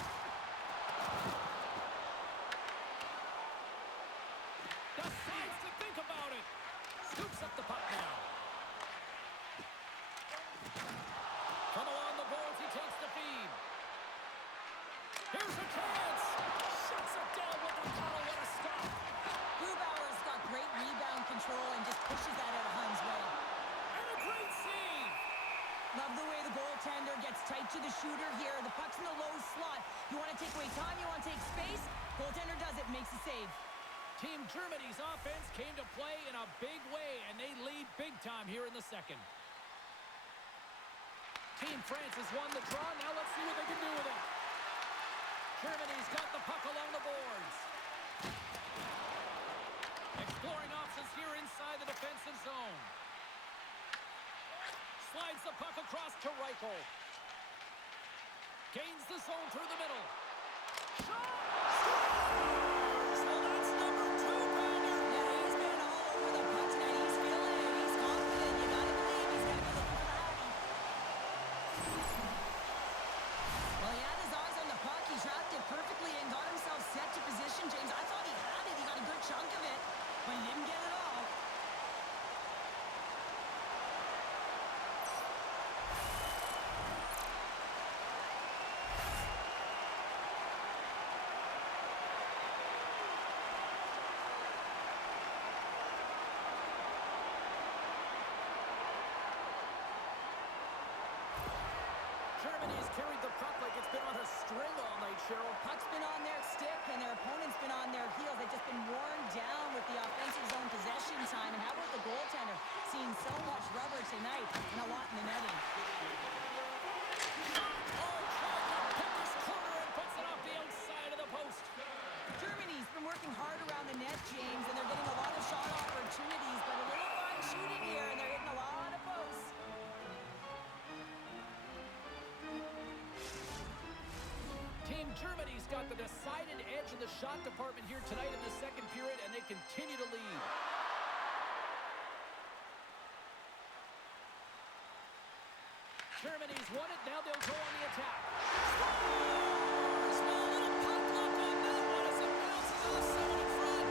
Decides to think about it. Scoops up the puck now. From along the boards, he takes the feed. Here's a chance. Shuts it down with the power. What a stop. Grubauer's got great rebound control and just pushes that out of Hunt's way. And a great save. Love the way the goaltender gets tight to the shooter here. The puck's in the low slot. You want to take away time, you want to take space. Goaltender does it, makes the save. Team Germany's offense came to play in a big way, and they lead big time here in the second. Team France has won the draw. Now let's see what they can do with it. Germany's got the puck along the boards. Exploring options here inside the defensive zone. Slides the puck across to Reichel. Gains the zone through the middle. Shot! Scores! Well, that's number 2, Pounder. Yeah, he's been all over the puck tonight. He's feeling it. He's confident. You gotta believe he's gonna be looking for the hockey. Well, he had his eyes on the puck. He tracked it perfectly and got himself set to position, James. I thought he had it. He got a good chunk of it, but he didn't get it all. Germany's carried the puck like it's been on a string all night, Cheryl. Puck's been on their stick, and their opponent's been on their heels. They've just been worn down with the offensive zone possession time. And how about the goaltender? Seeing so much rubber tonight and a lot in the netting. Oh, trying to pick this corner and puts it off the outside of the post. Germany's been working hard around the net, James, and they're getting a lot of shot opportunities, but a little fine shooting here, and they're hitting a lot of posts. Team Germany's got the decided edge in the shot department here tonight in the second period, and they continue to lead. Germany's won it. Now they'll go on the attack. Scores! Well, a little puck luck on that one as it bounces off someone in front.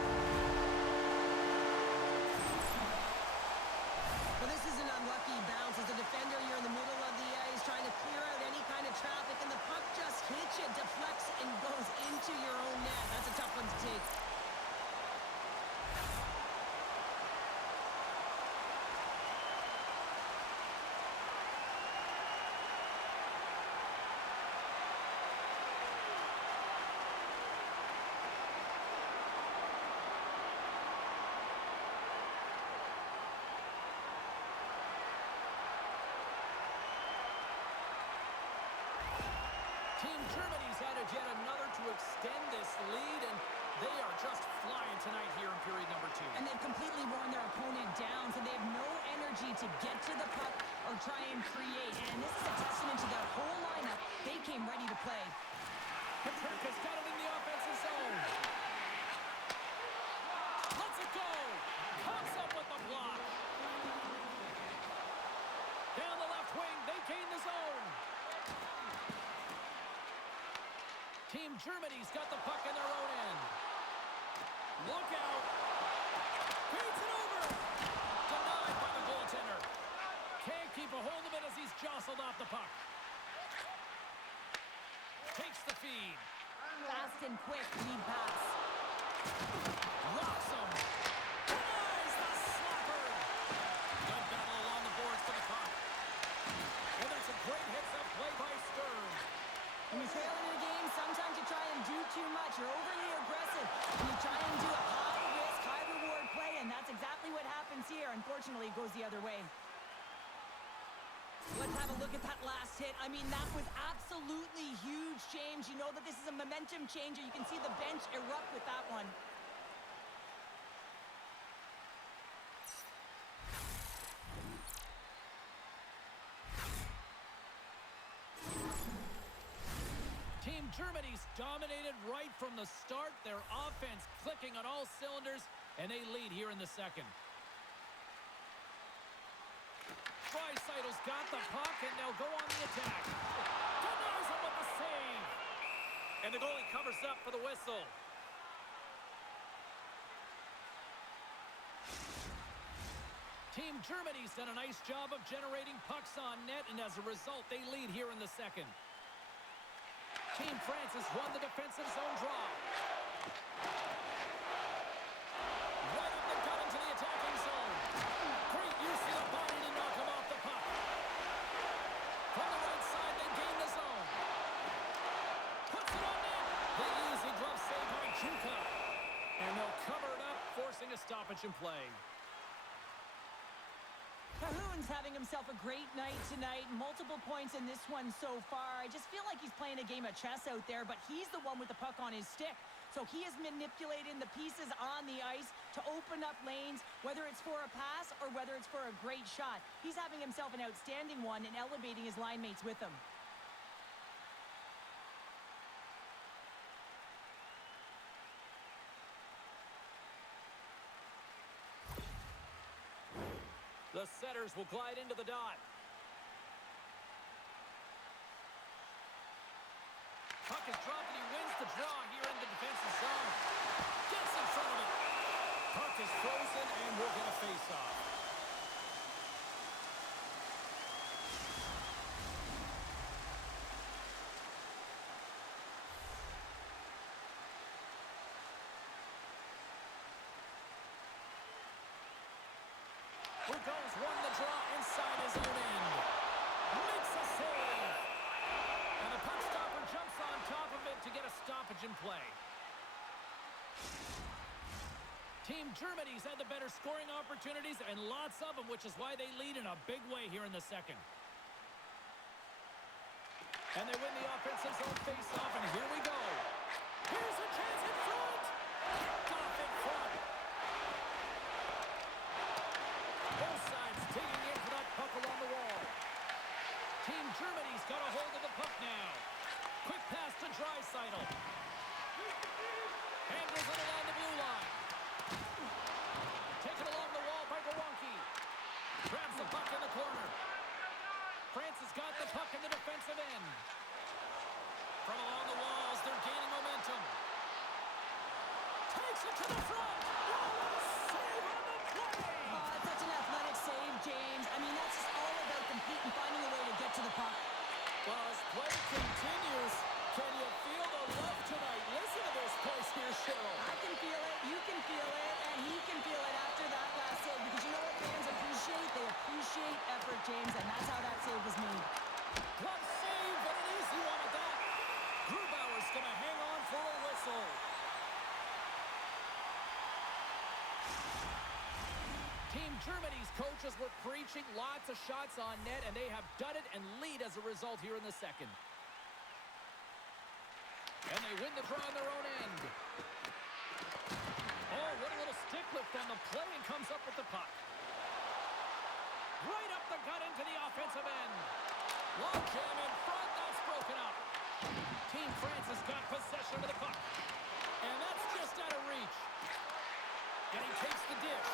Well, this is an unlucky bounce. As a defender, you're in the middle of the ice trying to clear out any kind of traffic, and the puck just hits you, deflects, and goes into your own net. That's a tough one to take. Team Germany's added yet another to extend this lead, and They are just flying tonight here in period number 2. And they've completely worn their opponent down, so they have no energy to get to the puck or try and create. And this is a testament to their whole lineup. They came ready to play. Patrick's got it in the offensive zone. Let's it go. Comes up with the block. Down the left wing, they gain the zone. Team Germany's got the puck in their own end. Look out. Beats it over. Denied by the goaltender. Can't keep a hold of it as he's jostled off the puck. Takes the feed. Fast and quick lead pass. Rocks him. Denies the slapper. Good battle along the boards for the puck. And that's a great hits-up play by Stern. When you're trailing in a game, sometimes you try and do too much. You're overly aggressive. And you try and do a high-risk, high-reward play, and that's exactly what happens here. Unfortunately, it goes the other way. Let's have a look at that last hit. I mean, that was absolutely huge, James. You know that this is a momentum changer. You can see the bench erupt with that one. Team Germany's dominated right from the start. Their offense clicking on all cylinders, and they lead here in the second. Dreisaitl's got the puck, and they'll go on the attack. Denies him with the save. And the goalie covers up for the whistle. Team Germany's done a nice job of generating pucks on net, and as a result, they lead here in the second. Team France has won the defensive zone draw. Right up the gut into the attacking zone. Great use of the body to knock him off the puck. From the right side, they gain the zone. Puts it on net. The easy glove save by Chuka. And they'll cover it up, forcing a stoppage in play. Cahoon's having himself a great night tonight. Multiple points in this one so far. I just feel like he's playing a game of chess out there, but he's the one with the puck on his stick. So he is manipulating the pieces on the ice to open up lanes, whether it's for a pass or whether it's for a great shot. He's having himself an outstanding one and elevating his line mates with him. The setters will glide into the dot. Puck is dropped and he wins the draw here in the defensive zone. Gets in front of it. Puck is frozen and we'll get a face-off. Goes won the draw inside his own end. Makes a save. And the puck stopper jumps on top of it to get a stoppage in play. Team Germany's had the better scoring opportunities and lots of them, which is why they lead in a big way here in the second. And they win the offensive zone face-off, and here we go. Here's a chance in front. Kicked off in front. Both sides digging in for that puck along the wall. Team Germany's got a hold of the puck now. Quick pass to Draisaitl. Handles it along the blue line. Taken along the wall by Gawanke. Grabs the puck in the corner. France has got the puck in the defensive end. From along the walls, they're gaining momentum. Takes it to the front. Save on the play. Oh, such an athletic save, James. I mean, that's just all about competing, finding a way to get to the puck. Well, as play continues, can you feel the love tonight? Listen to this place here, Cheryl. I can feel it, you can feel it, and he can feel it after that last save. Because you know what fans appreciate? They appreciate effort, James, and that's how that save was made. Glove save, but an easy one at that. Grubauer's going to hang on for a whistle. Team Germany's coaches were preaching lots of shots on net, and they have done it and lead as a result here in the second. And they win the draw on their own end. Jam in front. That's broken up. Team France has got possession of the puck. And that's just out of reach. And he takes the dish.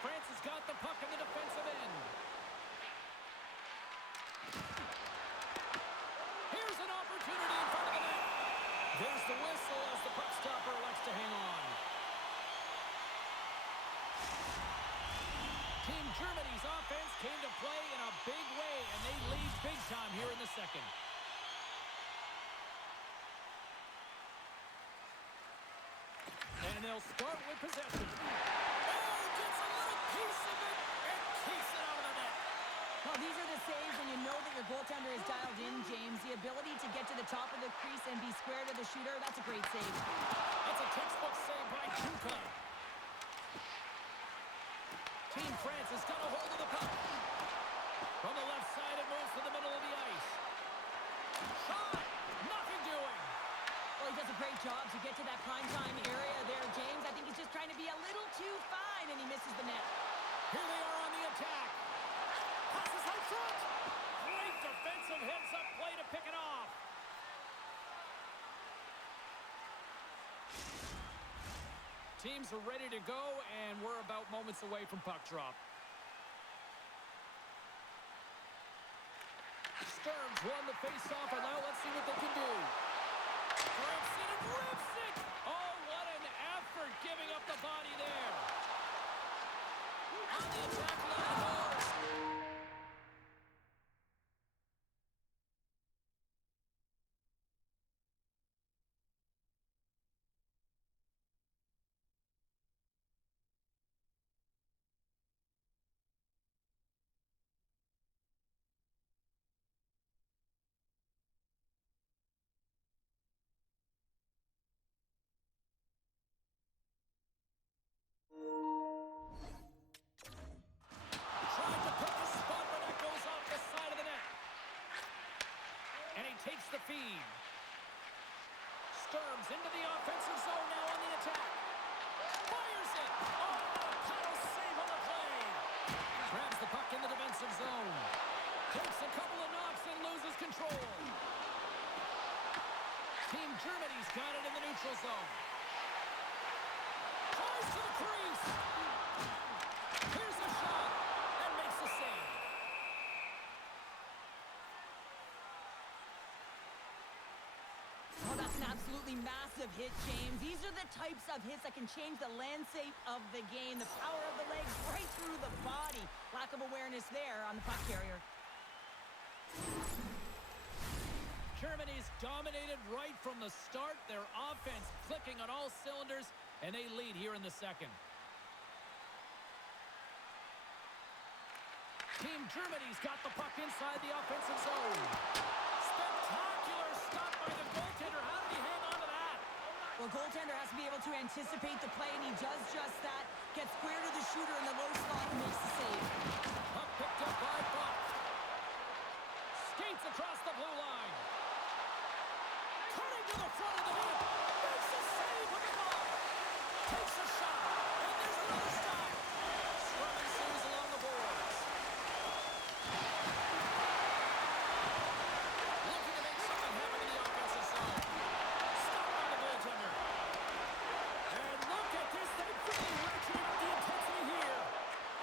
France has got the puck in the defensive end. Here's an opportunity in front of the net. There's the whistle as the puck stopper elects to hang on. Team Germany's offense came to play in a big way, and they lead big time here in the second. And they'll start with possession. Oh, gets a little piece of it and keeps it out of the net. Well, these are the saves when you know that your goaltender is dialed in, James. The ability to get to the top of the crease and be square to the shooter, that's a great save. That's a textbook save by Tuca. Team France has got a hold of the puck. From the left side, it moves to the middle of the ice. Shot! Nothing doing. Well, he does a great job to get to that primetime area there, James. I think he's just trying to be a little too fine, and he misses the net. Here they are on the attack. Passes out front. Great defensive heads-up play to pick it off. Teams are ready to go, and we're about moments away from puck drop. Stearns won the face-off, and now let's see what they can do. Grips it and rips it! Oh, what an effort giving up the body there. On the attack line, trying to pick the spot, but that goes off the side of the net. And he takes the feed. Stearns into the offensive zone now on the attack. Fires it. Oh, paddle save on the play. Grabs the puck in the defensive zone. Takes a couple of knocks and loses control. Team Germany's got it in the neutral zone. Tries to the crease. Here's a shot and makes the save. Oh, that's an absolutely massive hit, James. These are the types of hits that can change the landscape of the game. The power of the legs right through the body. Lack of awareness there on the puck carrier. Germany's dominated right from the start. Their offense clicking on all cylinders, and they lead here in the second. Team Germany's got the puck inside the offensive zone. Spectacular stop by the goaltender. How did he hang on to that? Well, goaltender has to be able to anticipate the play, and he does just that. Gets square to the shooter in the low slot and makes the save. Puck picked up by Buck. Skates across the blue line. Cutting to the front of the net. Makes a save with the ball. Takes a shot. And there's another stop. Scrum ensues along the boards. Looking to make something happen in the offensive zone. Stopped by the goaltender. And look at this. They really ratcheted up the intensity here.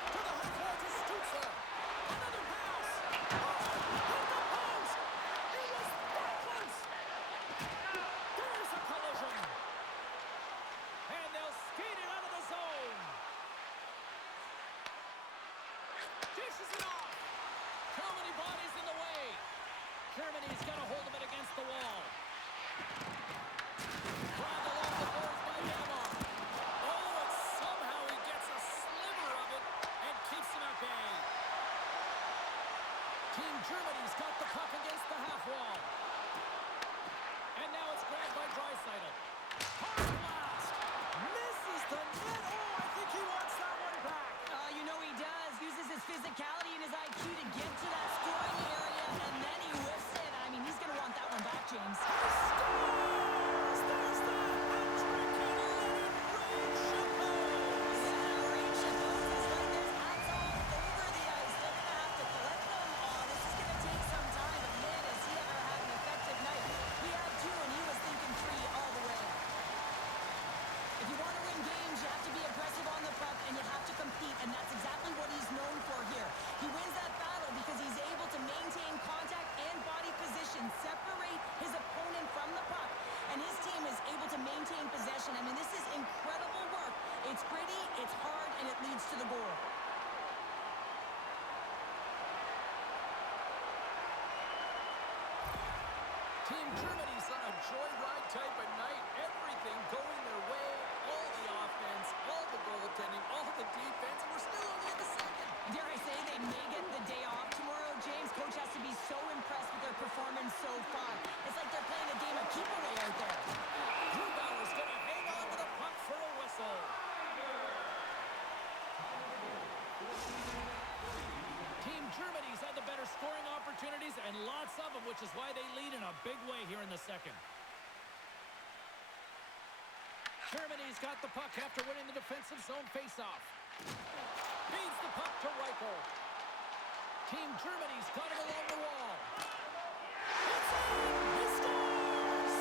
To the high wall to Stutzer. Another pass. Oh, hit the post. It was backwards. There's a collision. And they'll skate it out of the zone. Dishes it off. Too many bodies in the way. Germany's got a hold of it against the wall. Grabbed along the boards by Yamar. Oh, and somehow he gets a sliver of it and keeps him at bay. Team Germany's got the puck against the half wall. And now it's grabbed by Draisaitl. Hard blast. Misses the net. Oh, I think he wants that one back. You know he does. Uses his physicality and his IQ to get to that scoring area, and then he whiffs it. I mean, he's going to want that one back, James. He scores! There's the It's hard, and it leads to the goal. Team Germany's on a joyride type of night. Everything going their way. All the offense, all the goaltending, all the defense, and we're still only in the second. Dare I say they may get the day off tomorrow, James? Coach has to be so impressed with their performance so far. It's like they're playing a game of keep-away out there. Grubauer's going to hang on to the puck for a whistle. Team Germany's had the better scoring opportunities and lots of them, which is why they lead in a big way here in the second. Germany's got the puck after winning the defensive zone faceoff. Feeds the puck to Reichel. Team Germany's got it along the wall. It's in! He scores!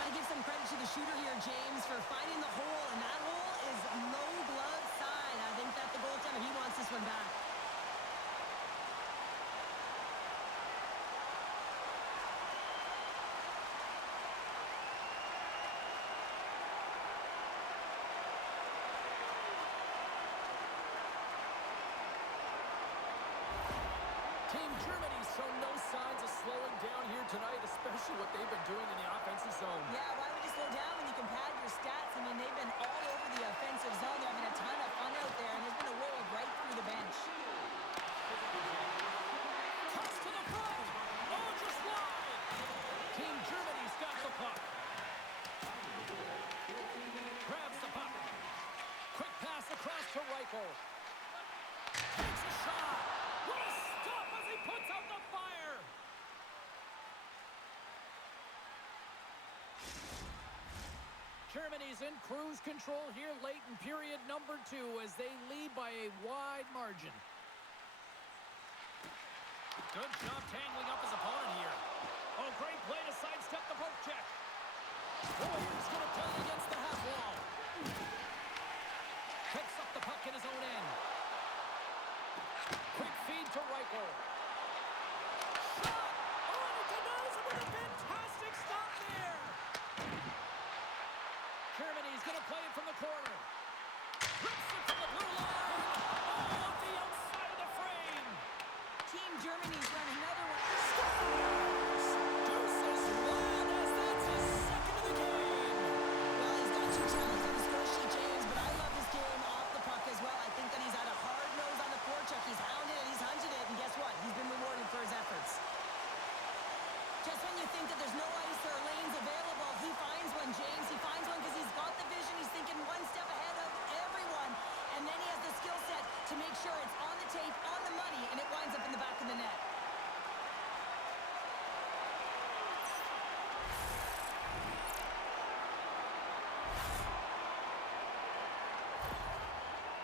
Gotta give some credit to the shooter here, James, for finding the hole, and that hole is no glove side. I think that the goaltender, he wants this one back. Team Germany's shown no signs of slowing down here tonight, especially what they've been doing in the offensive zone. Yeah, why would you slow down when you can pad your stats? I mean, they've been all over the offensive zone. They're having a ton of fun out there, and there's been a will right through the bench. Cuts to the front. Oh, just wide. Team Germany's got the puck. Grabs the puck. Quick pass across to Reichel. Takes a shot. What a stop as he puts out the fire. Germany's in cruise control here late in period number 2 as they lead by a wide margin. Good job tangling up his opponent here. Oh, great play to sidestep the poke check. Warriors going to play against the half wall. Picks up the puck in his own end. Quick feed to Reichel. Shot! Oh, and he denies him with a fantastic stop there. Germany's going to play it from the corner. Rips it from the blue line. Oh, off the outside of the frame. Team Germany's run another one. Scores! Deuces wild as that's his second of the game. Well, he's got 2 tries on the score sheet, James, but I love this game off the puck as well. I think that he's had a hard nose on the forecheck. He's hounded it, he's hunted it, and guess what? He's been rewarded for his efforts. Just when you think that there's no ice or lanes available, he finds one, James. He finds one because he's got the vision. He's thinking one step ahead of everyone. And then he has the skill set to make sure it's on the tape, on the money, and it winds up in the back of the net.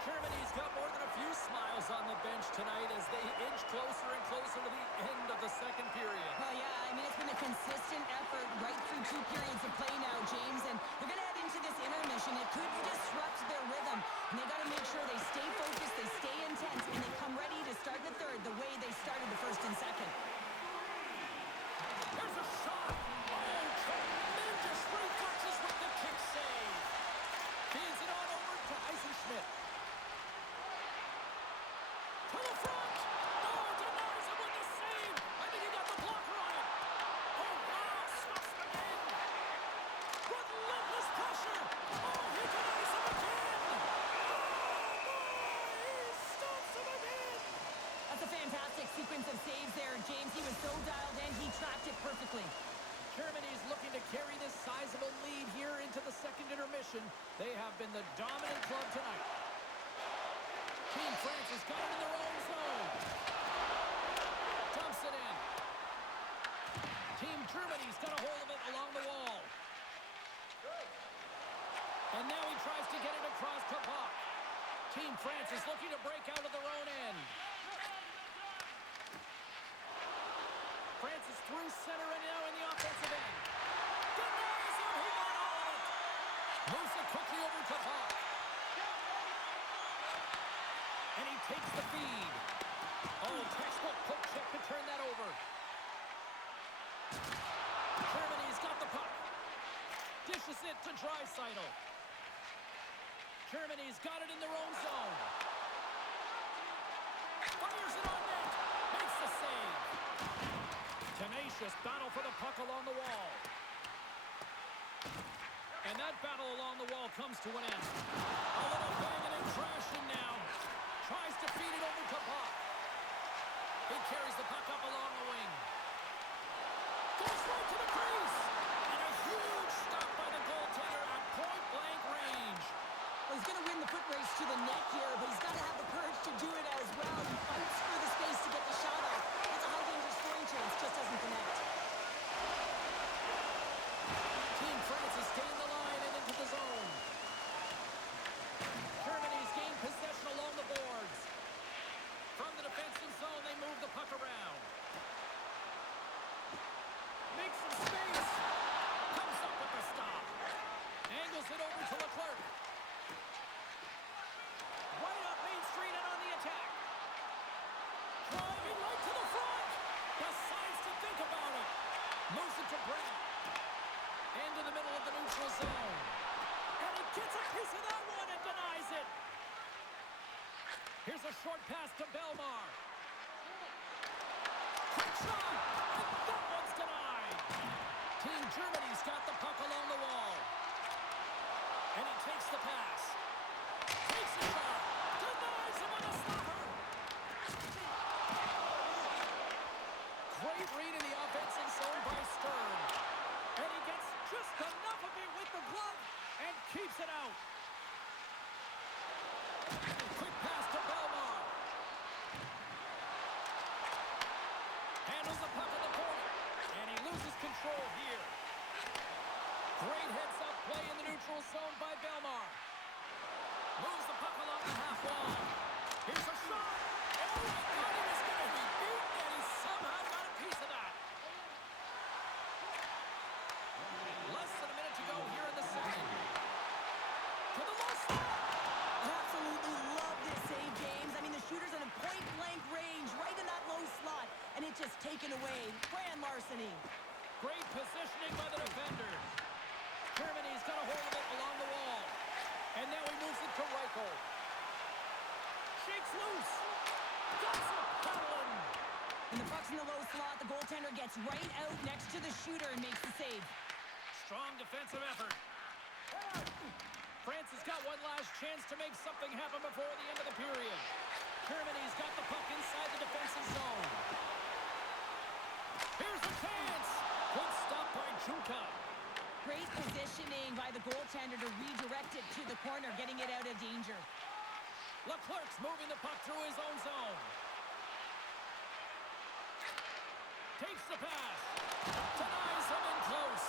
Germany's got more than a few smiles on the bench tonight as they inch closer and closer to the end of the second period. Well, yeah, I mean, it's been a consistent effort right through 2 periods of play now, James, and they're going to head into this intermission. It could disrupt their rhythm, and they got to make sure they stay focused, they stay intense, and they come ready to start the third the way they started the first and second. There's a shot. Oh, tremendous reflexes with the kick save. Feeds it on over to Eisenschmidt. To the front. Oh, denies him with the save. I think he got the blocker on it. Oh, wow. Stops him again. Relentless pressure. Oh, he denies him again. Oh, boy. He stops him again. That's a fantastic sequence of saves there, James. He was so dialed in, he tracked it perfectly. Germany's looking to carry this sizable lead here into the second intermission. They have been the dominant club tonight. Team France has got it in their own zone. Dumps it in. Team Germany's got a hold of it along the wall. And now he tries to get it across to Puck. Team France is looking to break out of their own end. France is through center and now in the offensive end. Denies him. He got all of it. Moves it quickly over to Puck. And he takes the feed. Oh, textbook poke check to turn that over. Germany's got the puck. Dishes it to Draisaitl. Germany's got it in their own zone. Fires it on net. Makes the save. Tenacious battle for the puck along the wall. And that battle along the wall comes to an end. A little banging and crashing now. Tries to feed it over to Puck. He carries the puck up along the wing. Goes right to the crease. And a huge stop by the goaltender at point-blank range. Well, he's going to win the foot race to the net here, but he's got to have the courage to do it as well. He fights for the space to get the shot off. It's a high-danger scoring chance, just doesn't connect. Team France has gained the line and into the zone. Germany's gained possession along the boards. From the defensive zone, they move the puck around. Makes some space. Comes up with the stop. Angles it over to Leclerc. Right up Main Street and on the attack. Driving right to the front. Decides to think about it. Moves it to Brent. Into the middle of the neutral zone. And he gets a piece of that one and denies it. Here's a short pass to Belmar. Quick shot. And that one's denied. Team Germany's got the puck along the wall. And he takes the pass. Takes the shot. Denies him on a stopper. Great read in the offensive zone by Stern. And he gets just enough of it with the glove and keeps it out. Quick pass to Belmar. Handles the puck at the corner. And he loses control here. Great heads-up play in the neutral zone by Belmar. Moves the puck along the half wall. Here's a shot. Oh, I thought he was going to be beaten, and he somehow got a piece of that. Less than a minute to go here in the second. To the low slot. Absolutely love this save, James. I mean, the shooter's in a point-blank range, right in that low slot, and it's just taken away. Grand larceny. Great positioning by the defender. Germany's got a hold of it along the wall. And now he moves it to Reichel. Shakes loose. Got some paddling. And the puck's in the low slot. The goaltender gets right out next to the shooter and makes the save. Strong defensive effort. France has got one last chance to make something happen before the end of the period. Germany's got the puck inside the defensive zone. Here's the chance. Good stop by Junka. Great positioning by the goaltender to redirect it to the corner, getting it out of danger. Leclerc's moving the puck through his own zone. Takes the pass. Denies him in close.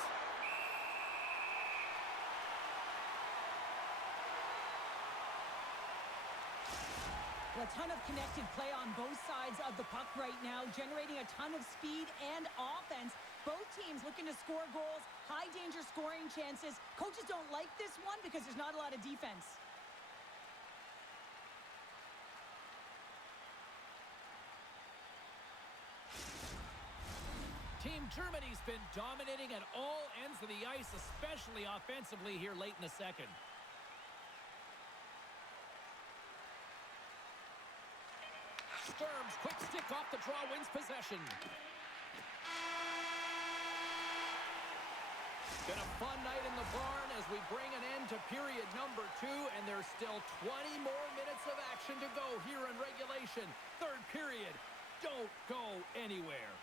Well, a ton of connected play on both sides of the puck right now, generating a ton of speed and offense. Both teams looking to score goals, high-danger scoring chances. Coaches don't like this one because there's not a lot of defense. Team Germany's been dominating at all ends of the ice, especially offensively here late in the second. Sturm's quick stick off the draw wins possession. Been a fun night in the barn as we bring an end to period number 2, and there's still 20 more minutes of action to go here in regulation. Third period. Don't go anywhere.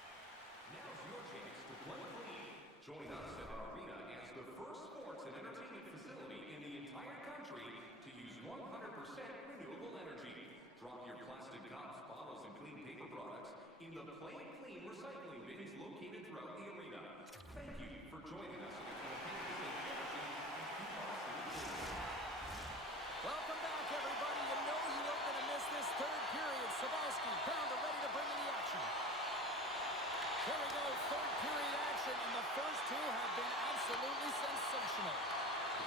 Now's your chance to play clean. Join us at our arena as the first sports and entertainment facility in the entire country to use 100% renewable energy. Drop your plastic cups, bottles, and clean paper products in the Play It Clean recycling bins located throughout the arena. Thank you for joining us in the campaign to save energy and keep our city clean. Welcome back, everybody. You know you weren't going to miss this third period. Savalski, Pounder ready to bring in the action. Here we go, third period action, and the first two have been absolutely sensational.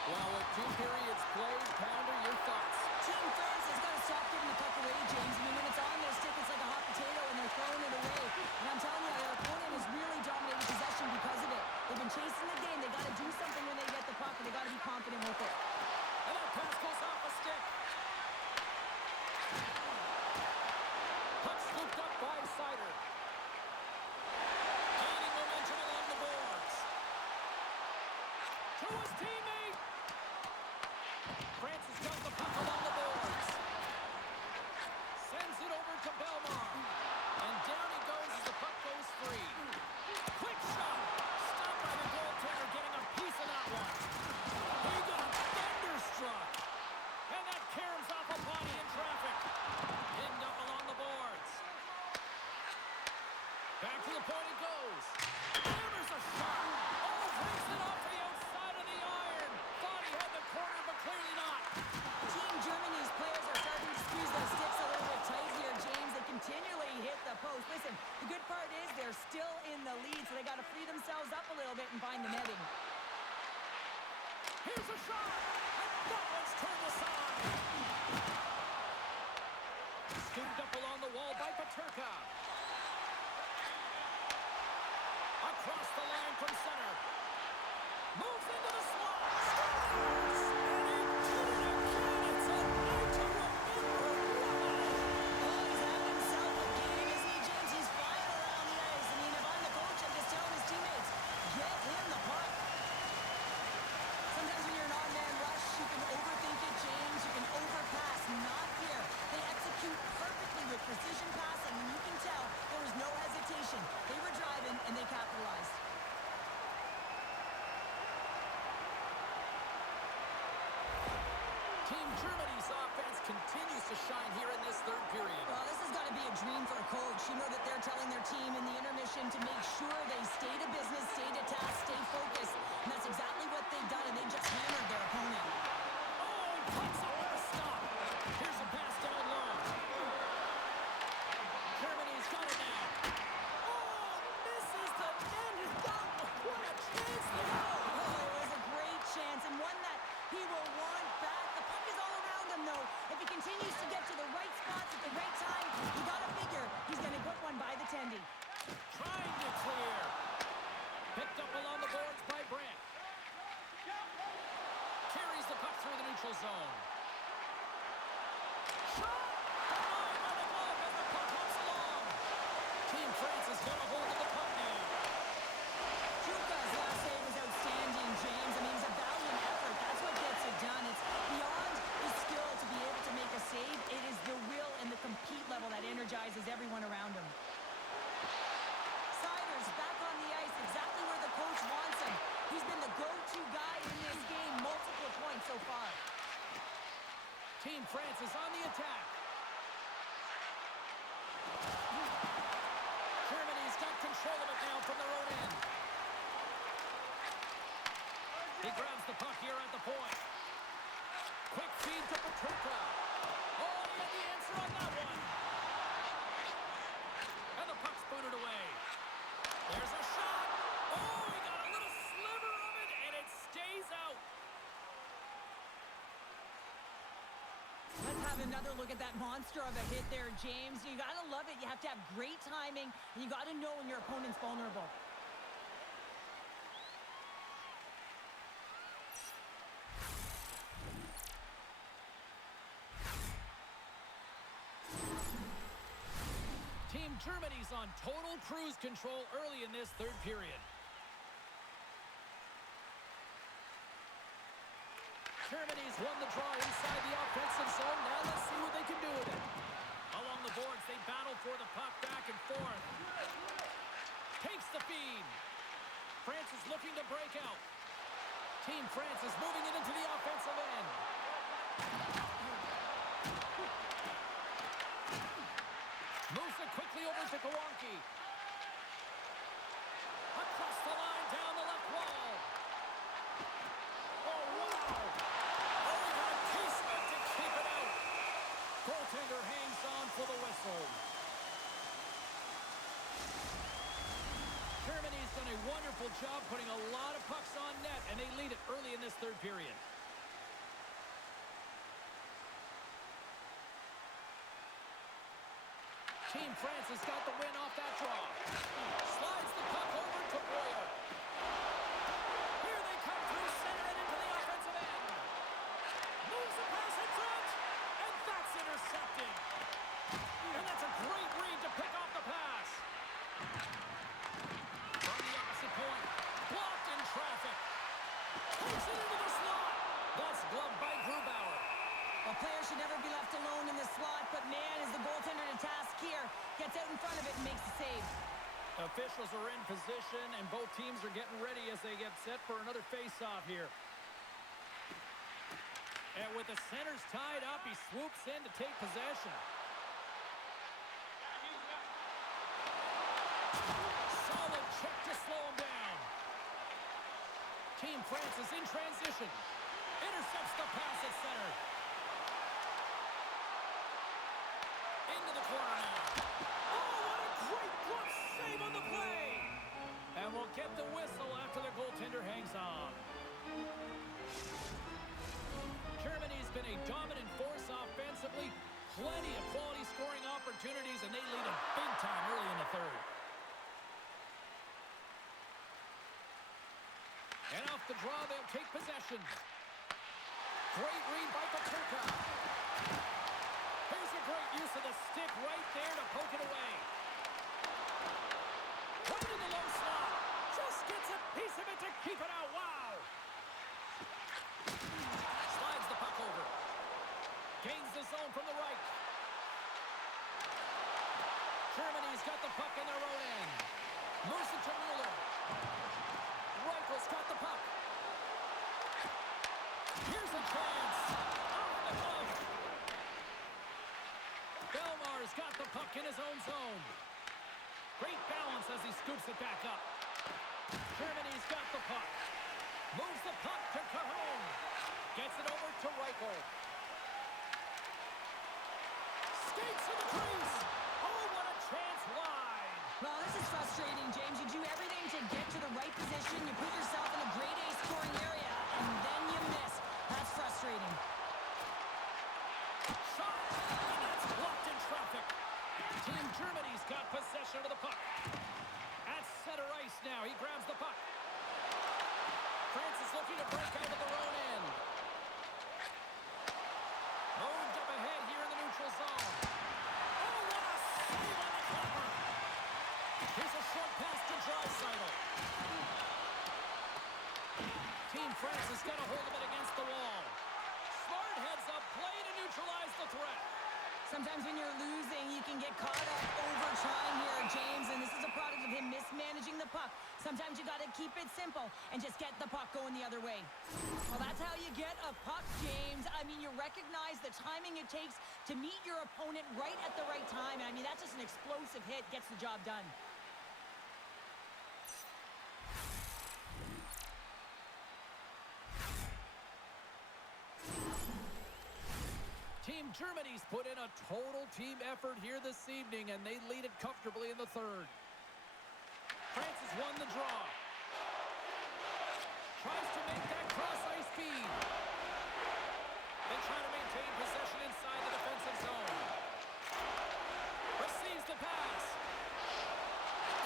Well, with 2 periods played, Pounder, your thoughts? Team France has got to stop giving the puck away, James. I mean, when it's on their stick, it's like a hot potato, and they're throwing it away. And I'm telling you, their opponent has really dominated possession quarter. Gaining momentum along the boards. To his teammate. Francis does the puck along the boards. Sends it over to Belmar. And down he goes as the puck goes free. Quick shot. Stopped by the goaltender, getting a piece of that one. He got thunderstruck. And that caroms off a body in traffic. Pinned up along the boards. Back to the point it goes. Hammers a shot. Oh, brings it off the outside of the iron. Thought he had the corner, but clearly not. Team Germany's players are starting to squeeze their sticks a little bit tight here, James. They continually hit the post. Listen, the good part is they're still in the lead, so they got to free themselves up a little bit and find the netting. Here's a shot. And that one's turned aside. Scooped up along the wall by Paterka. Across the line from center. Moves into the slot. Scores! And he did it again. It's a night to remember. Wow. Oh, he's having himself a game, isn't he, James? He's flying around the ice. I mean, if I'm the coach, I'm just telling his teammates, get him the puck. Sometimes when you're in an on-man rush, you can overthink it, James. You can overpass. Not here. They execute perfectly with precision passing, and you can tell there was no hesitation. They were driving, and they capitalized. Team Germany's offense continues to shine here in this third period. Well, this has got to be a dream for a coach. You know that they're telling their team in the intermission to make sure they stay to business, stay to task, stay focused. And that's exactly what they've done, and they just hammered their opponent. Oh, pucks up with a stop. Here's a pass down low. Germany's got it now. Oh, misses the net. What a chance there. Oh, it was a great chance, and one that he will want back. The puck is all around him, though. If he continues to get to the right spots at the right time, you got to figure he's going to put one by the tendy. Trying to clear. Picked up along the boards by Brandt. Carries the puck through the neutral zone. Shot! Denied by the glove as the puck hops along. Team France has got a hold of the puck now. Chuka's last save was outstanding, James. I mean, it's a valiant effort. That's what gets it done. It's beyond the skill to be able to make a save. It is the will and the compete level that energizes everyone around him. Siders back on the ice, exactly where the coach wants him. He's been the go-to guy in this game, multiple points so far. Team France is on the attack. Germany's got control of it now from their own end. He grabs the puck here at the point. Quick feed to Paterka. Oh, he had the answer on that one. And the puck's booted away. There's a shot. Oh, he got a little sliver of it, and it stays out. Let's have another look at that monster of a hit there, James. You got to love it. You have to have great timing, and you got to know when your opponent's vulnerable. Team Germany's on total cruise control early in this third period. Germany's won the draw inside the offensive zone. Now let's see what they can do with it. Along the boards, they battle for the puck back and forth. Takes the feed. France is looking to break out. Team France is moving it into the offensive end. Moves it quickly over to Kawanki. Across the line, down the left wall. Oh, wow. Oh, he got a casement to keep it out. Goaltender hangs on for the whistle. Germany's done a wonderful job putting a lot of pucks on net, and they lead it early in this third period. Team France has got the win off that draw. Slides the puck over to Boyer. Here they come through center and into the offensive end. Moves the pass in front, and that's intercepted. And that's a great read to pick off the pass. out in front of it and makes the save. Officials are in position, and both teams are getting ready as they get set for another face-off here. And with the centers tied up, he swoops in to take possession. Solid check to slow him down. Team France is in transition. Intercepts the pass at center. Into the corner now. Oh, what a great glove save on the play! And we'll get the whistle after the goaltender hangs on. Germany's been a dominant force offensively. Plenty of quality scoring opportunities, and they lead them big time early in the third. And off the draw, they'll take possession. Great read by Paterka. Here's a great use of the stick right there to poke it away. Put it in the low slot. Just gets a piece of it to keep it out. Wow. Slides the puck over. Gains the zone from the right. Germany's got the puck in their own end. Moves it to Mueller. Reichel's got the puck. Here's a chance. Off the glove. Belmar's got the puck in his own zone. Great balance as he scoops it back up. Germany's got the puck. Moves the puck to Cajon. Gets it over to Reichel. Skates to the crease. Oh, what a chance wide. Well, this is frustrating, James. You do everything to get to the right position. You put yourself in a grade A scoring area, and then you miss. That's frustrating. Shot, and that's blocked in traffic. Team Germany's got possession of the puck. At center ice now, he grabs the puck. France is looking to break out of their own end. Moved up ahead here in the neutral zone. Oh, what a save on the cover. Here's a short pass to Draisaitl. Team France has got a hold of it against the wall. Smart heads up play to neutralize the threat. Sometimes when you're losing, you can get caught up over trying here, James, and this is a product of him mismanaging the puck. Sometimes you got to keep it simple and just get the puck going the other way. Well, that's how you get a puck, James. I mean, you recognize the timing it takes to meet your opponent right at the right time. I mean, that's just an explosive hit, gets the job done. Team Germany's put in a total team effort here this evening, and they lead it comfortably in the third. France has won the draw. Tries to make that cross-ice feed. They try to maintain possession inside the defensive zone. Receives the pass.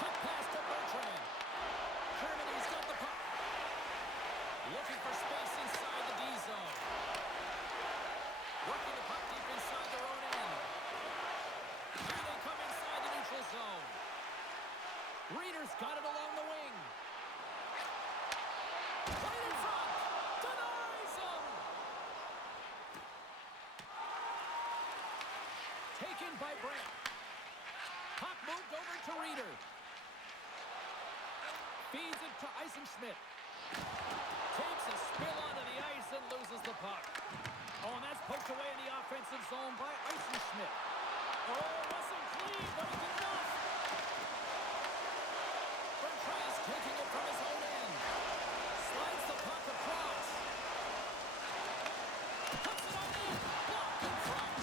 Quick pass to Bertrand. Germany's got the puck. Looking for space inside the D zone. Working the puck deep inside their own end. Here they come inside the neutral zone. Reeder's got it along the wing. Right in front. Denies him. Taken by Brandt. Puck moved over to Reeder. Feeds it to Eisenschmidt. Takes a spill onto the ice and loses the puck. Oh, and that's poked away in the offensive zone by Eisenschmidt. Oh, it wasn't clean, but he did enough. Bertrand is taking it from his own end. Slides the puck across. Puts it on in. Blocked in front.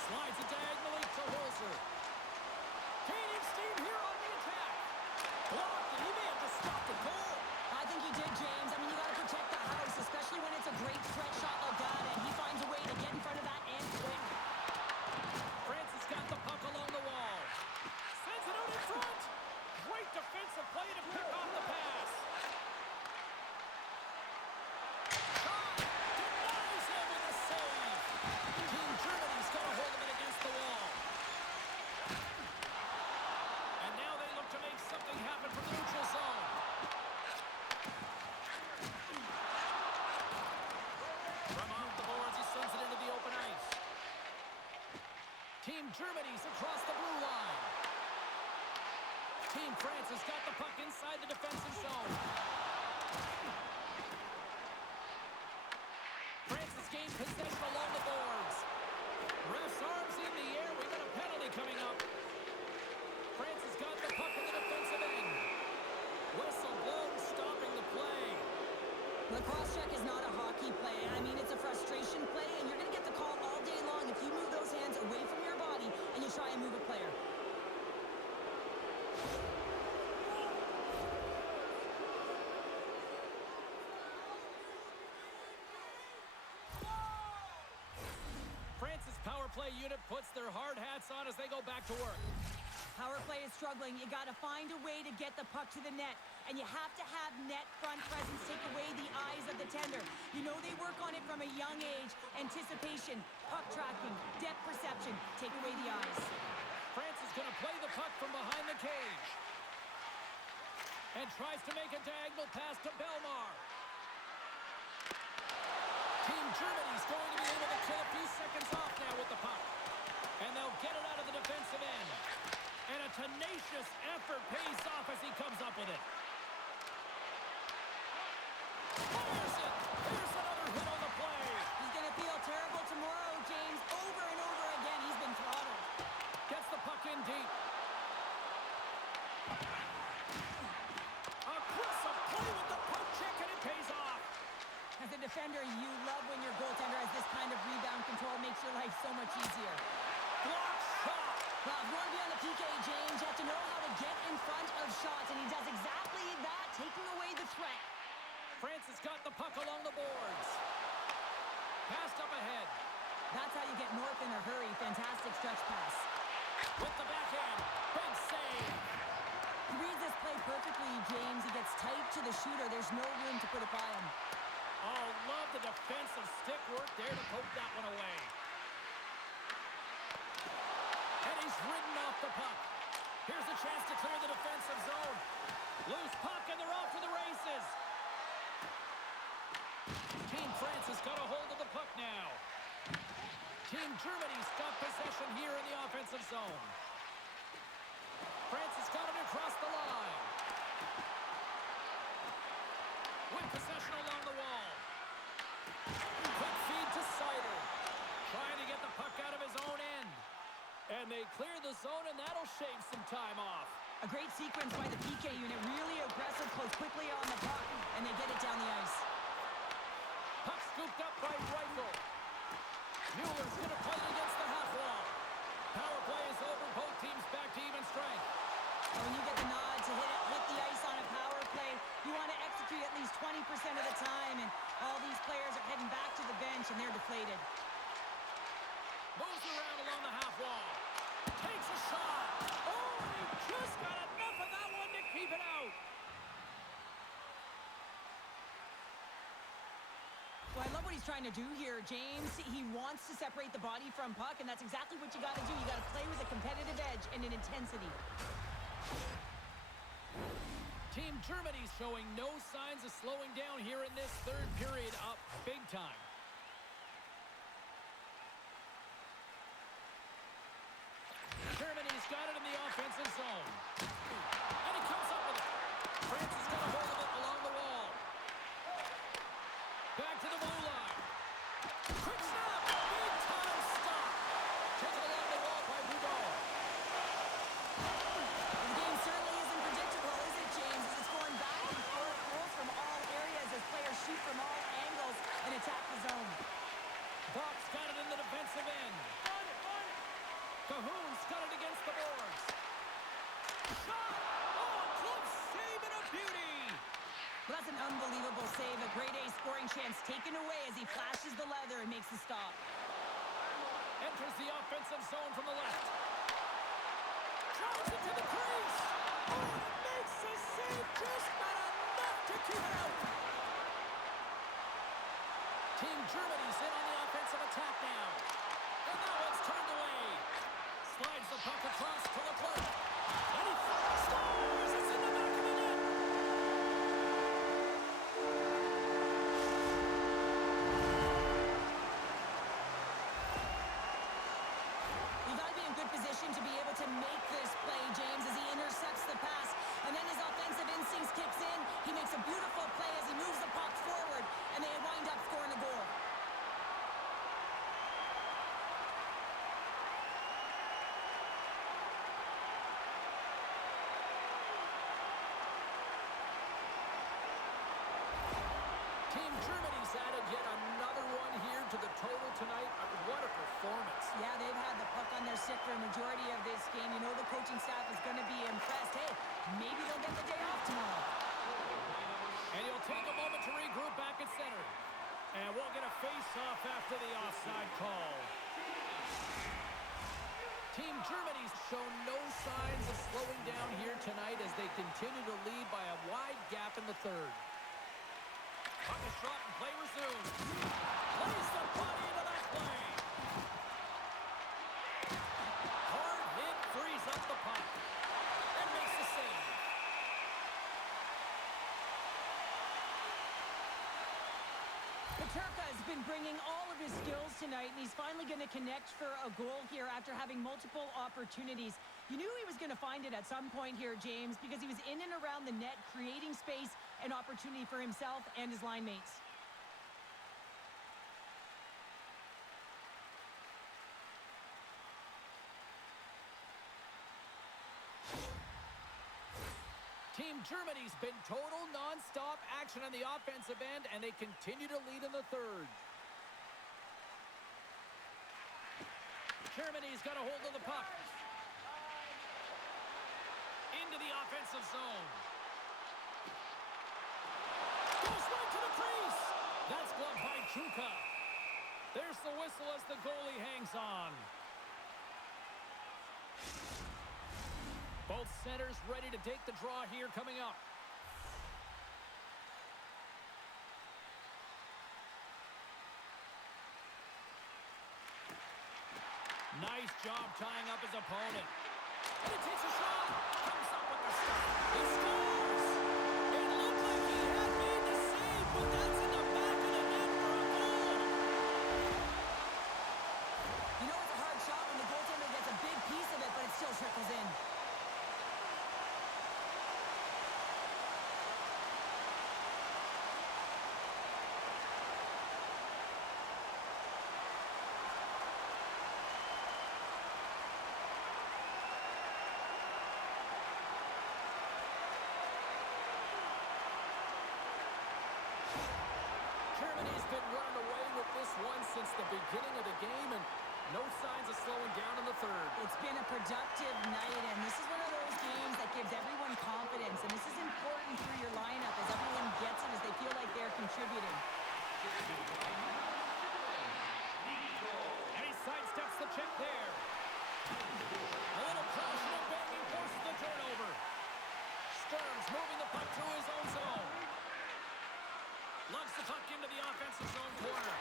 Slides it diagonally to Holzer. Gaining steam here on the attack. Blocked, and he may have just stopped the goal. I think he did, James. I mean, you got to protect the house, especially when it's a great threat shot like that, and he finds a way to get in front of that and quick. France has got the puck Team Germany's across the blue line. Team France has got the puck inside the defensive zone. France has gained possession along the boards. Ref's arms in the air. We got a penalty coming up. France has got the puck in the defensive end. Whistle blown, stopping the play. Lacrosse check is not a hockey play. I mean, it's a frustration play, and you're going to get the call all day long if you move those hands away from your body and you try and move a player. France's power play unit puts their hard hats on as they go back to work. Power play is struggling. You got to find a way to get the puck to the net. And you have to have net front presence take away the eyes of the tender. You know they work on it from a young age. Anticipation, puck tracking, depth perception. Take away the eyes. France is going to play the puck from behind the cage. And tries to make a diagonal pass to Belmar. Team Germany's going to be able to kill a few seconds off now with the puck. And they'll get it out of the defensive end. And a tenacious effort pays off as he comes up with it. Fires it! Here's another hit on the play. He's going to feel terrible tomorrow, James. Over and over again, he's been throttled. Gets the puck in deep. Aggressive play with the poke check, and it pays off. As a defender, you love when your goaltender has this kind of rebound control. Makes your life so much easier. Block shot. Well, if you want to be on the PK, James, you have to know how to get in front of shots, and he does exactly that, taking away the threat. France has got the puck along the boards. Passed up ahead. That's how you get north in a hurry. Fantastic stretch pass. With the backhand. Big save. He reads this play perfectly, James. He gets tight to the shooter. There's no room to put it by him. Oh, love the defensive stick work there to poke that one away. And he's ridden off the puck. Here's a chance to clear the defensive zone. Loose puck, and they're off to the races. Team France has got a hold of the puck now. Team Germany's got possession here in the offensive zone. France has got it across the line. With possession along the wall. Quick feed to Sider. Trying to get the puck out of his own end. And they clear the zone, and that'll shave some time off. A great sequence by the PK unit. Really aggressive, close quickly on the puck, and they get it down the ice. Puck scooped up by Reichel. Mueller's going to play it against the half wall. Power play is over. Both teams back to even strength. And when you get the nod to hit the ice on a power play, you want to execute at least 20% of the time, and all these players are heading back to the bench, and they're deflated. Moves around along the half wall. Takes a shot. Oh, he just got enough of that one to keep it out. Well, I love what he's trying to do here, James. He wants to separate the body from puck, and that's exactly what you got to do. You got to play with a competitive edge and an intensity. Team Germany's showing no signs of slowing down here in this third period, up big time. Germany's got it in the offensive zone. And he comes up with it. France has got a hold of it along the wall. Back to the blue line. Quick snap. Big time stop. Taken along the wall by Boudreau. The game certainly isn't predictable, is it, James? As it's going back and forth, goals from all areas as players shoot from all angles and attack the zone. Bob's got it in the defensive end. Cahoon's got it against the boards. Shot! Oh, close save and a beauty! Well, that's an unbelievable save. A grade A scoring chance taken away as he flashes the leather and makes the stop. Enters the offensive zone from the left. Drives it to the crease! Oh, it makes the save just not enough to keep it out! Team Germany's in on the offensive attack now. And that one's turned away. Slides the puck across to Leclerc. And he scores! It's in the back of the net! You got to be in him to be able to make this play, James, as he intercepts the pass. And then his offensive instincts kicks in. He makes a beautiful play as he moves the puck forward, and they wind up scoring a goal. Team Germany's added yet another one here to the total tonight. What a performance. Yeah, they've had the puck on their stick for a majority of this game. You know the coaching staff is going to be impressed. Hey, maybe they'll get the day off tomorrow. And he'll take a moment to regroup back at center. And we'll get a face-off after the offside call. Team Germany's shown no signs of slowing down here tonight as they continue to lead by a wide gap in the third. Puck is shot and play resumes. Plays the body into that play. Hard hit, frees up the puck. And makes the save. Peterka has been bringing all of his skills tonight, and he's finally going to connect for a goal here after having multiple opportunities. You knew he was going to find it at some point here, James, because he was in and around the net, creating space and opportunity for himself and his line mates. Team Germany's been total non-stop action on the offensive end, and they continue to lead in the third. Germany's got a hold of the puck. Into the offensive zone. Goes right to the crease. That's gloved by Chuka. There's the whistle as the goalie hangs on. Both centers ready to take the draw here coming up. Nice job tying up his opponent. And he takes a shot. Comes up with the stop. He scores! It looked like he had made the save, but that's in the back of the net for a goal. You know it's a hard shot when the goaltender gets a big piece of it, but it still trickles in. Germany's been running away with this one since the beginning of the game, and no signs of slowing down in the third. It's been a productive night, and this is one of those games that gives everyone confidence, and this is important for your lineup as everyone gets it, as they feel like they're contributing. And he sidesteps the check there. A little caution and banging forces the turnover. Stearns moving the puck through his own zone. Lugs the puck into the offensive zone corner.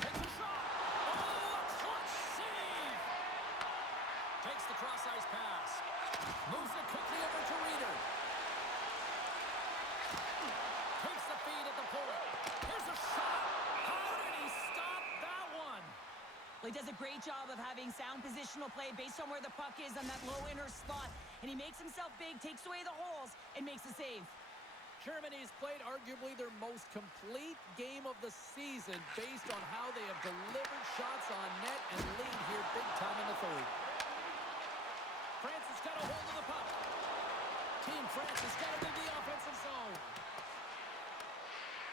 Takes a shot. Oh, a clutch save. Takes the cross-ice pass. Moves it quickly over to Reeder. Takes the feed at the point. Here's a shot. How did he stop that one? Well, he does a great job of having sound positional play based on where the puck is on that low inner spot, and he makes himself big, takes away the holes, and makes the save. Germany's played arguably their most complete game of the season based on how they have delivered shots on net and lead here big time in the third. France has got a hold of the puck. Team France has got it in the offensive zone.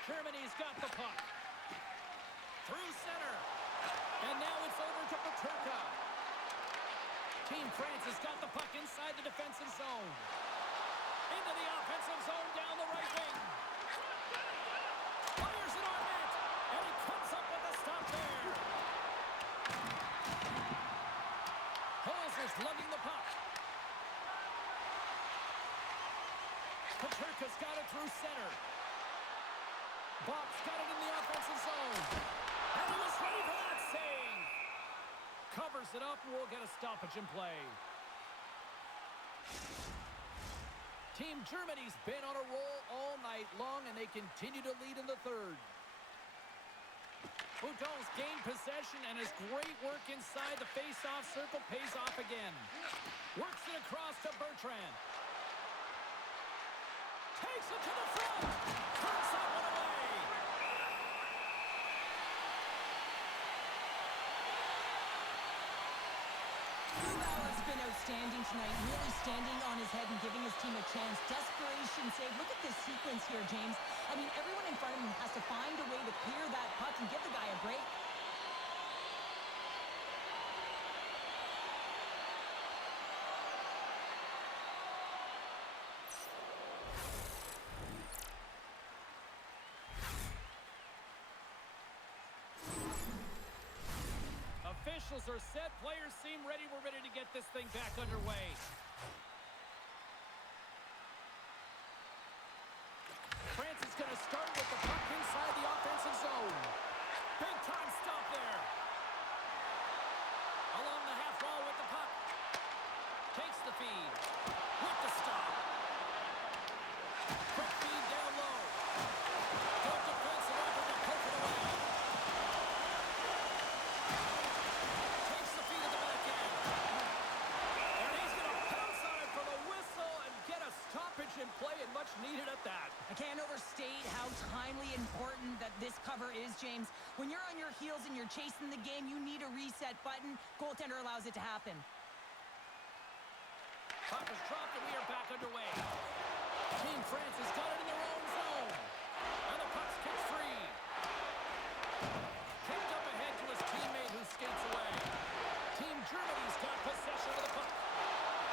Germany's got the puck. Through center. And now it's over to Peterka. Team France has got the puck inside the defensive zone. Into the offensive zone down the right wing. Fires it on net. And he comes up with a stop there. Holzer's lugging the puck. Peterka's got it through center. Bob's got it in the offensive zone. And he was ready for that save. Covers it up, and we'll get a stoppage in play. Team Germany's been on a roll all night long, and they continue to lead in the third. Houdon's gained possession, and his great work inside the face-off circle pays off again. Works it across to Bertrand. Takes it to the front. Turns that one away. Grubauer's been outstanding tonight, really standing on his head and giving his team a chance. Desperation save. Look at this sequence here, James. I mean, everyone in front of him has to find a way to clear that puck and give the guy a break. Officials are set. Players seem ready. We're ready to get this thing back underway. France is going to start with the puck inside the offensive zone. Big time stop there. Along the half wall with the puck. Takes the feed. With the stop. Quick feed down low. Good defensive effort to poke it away. Takes the feed at the back end. And he's going to pounce on it for the whistle and get a stoppage in play, and much needed at that. I can't overstate how timely important that this cover is, James. When you're on your heels and you're chasing the game, you need a reset button. Goaltender allows it to happen. Puck is dropped, and we are back underway. Team France has got it in their own zone. And the puck's kicked free. Kicked up ahead to his teammate who skates away. Team Germany's got possession of the puck.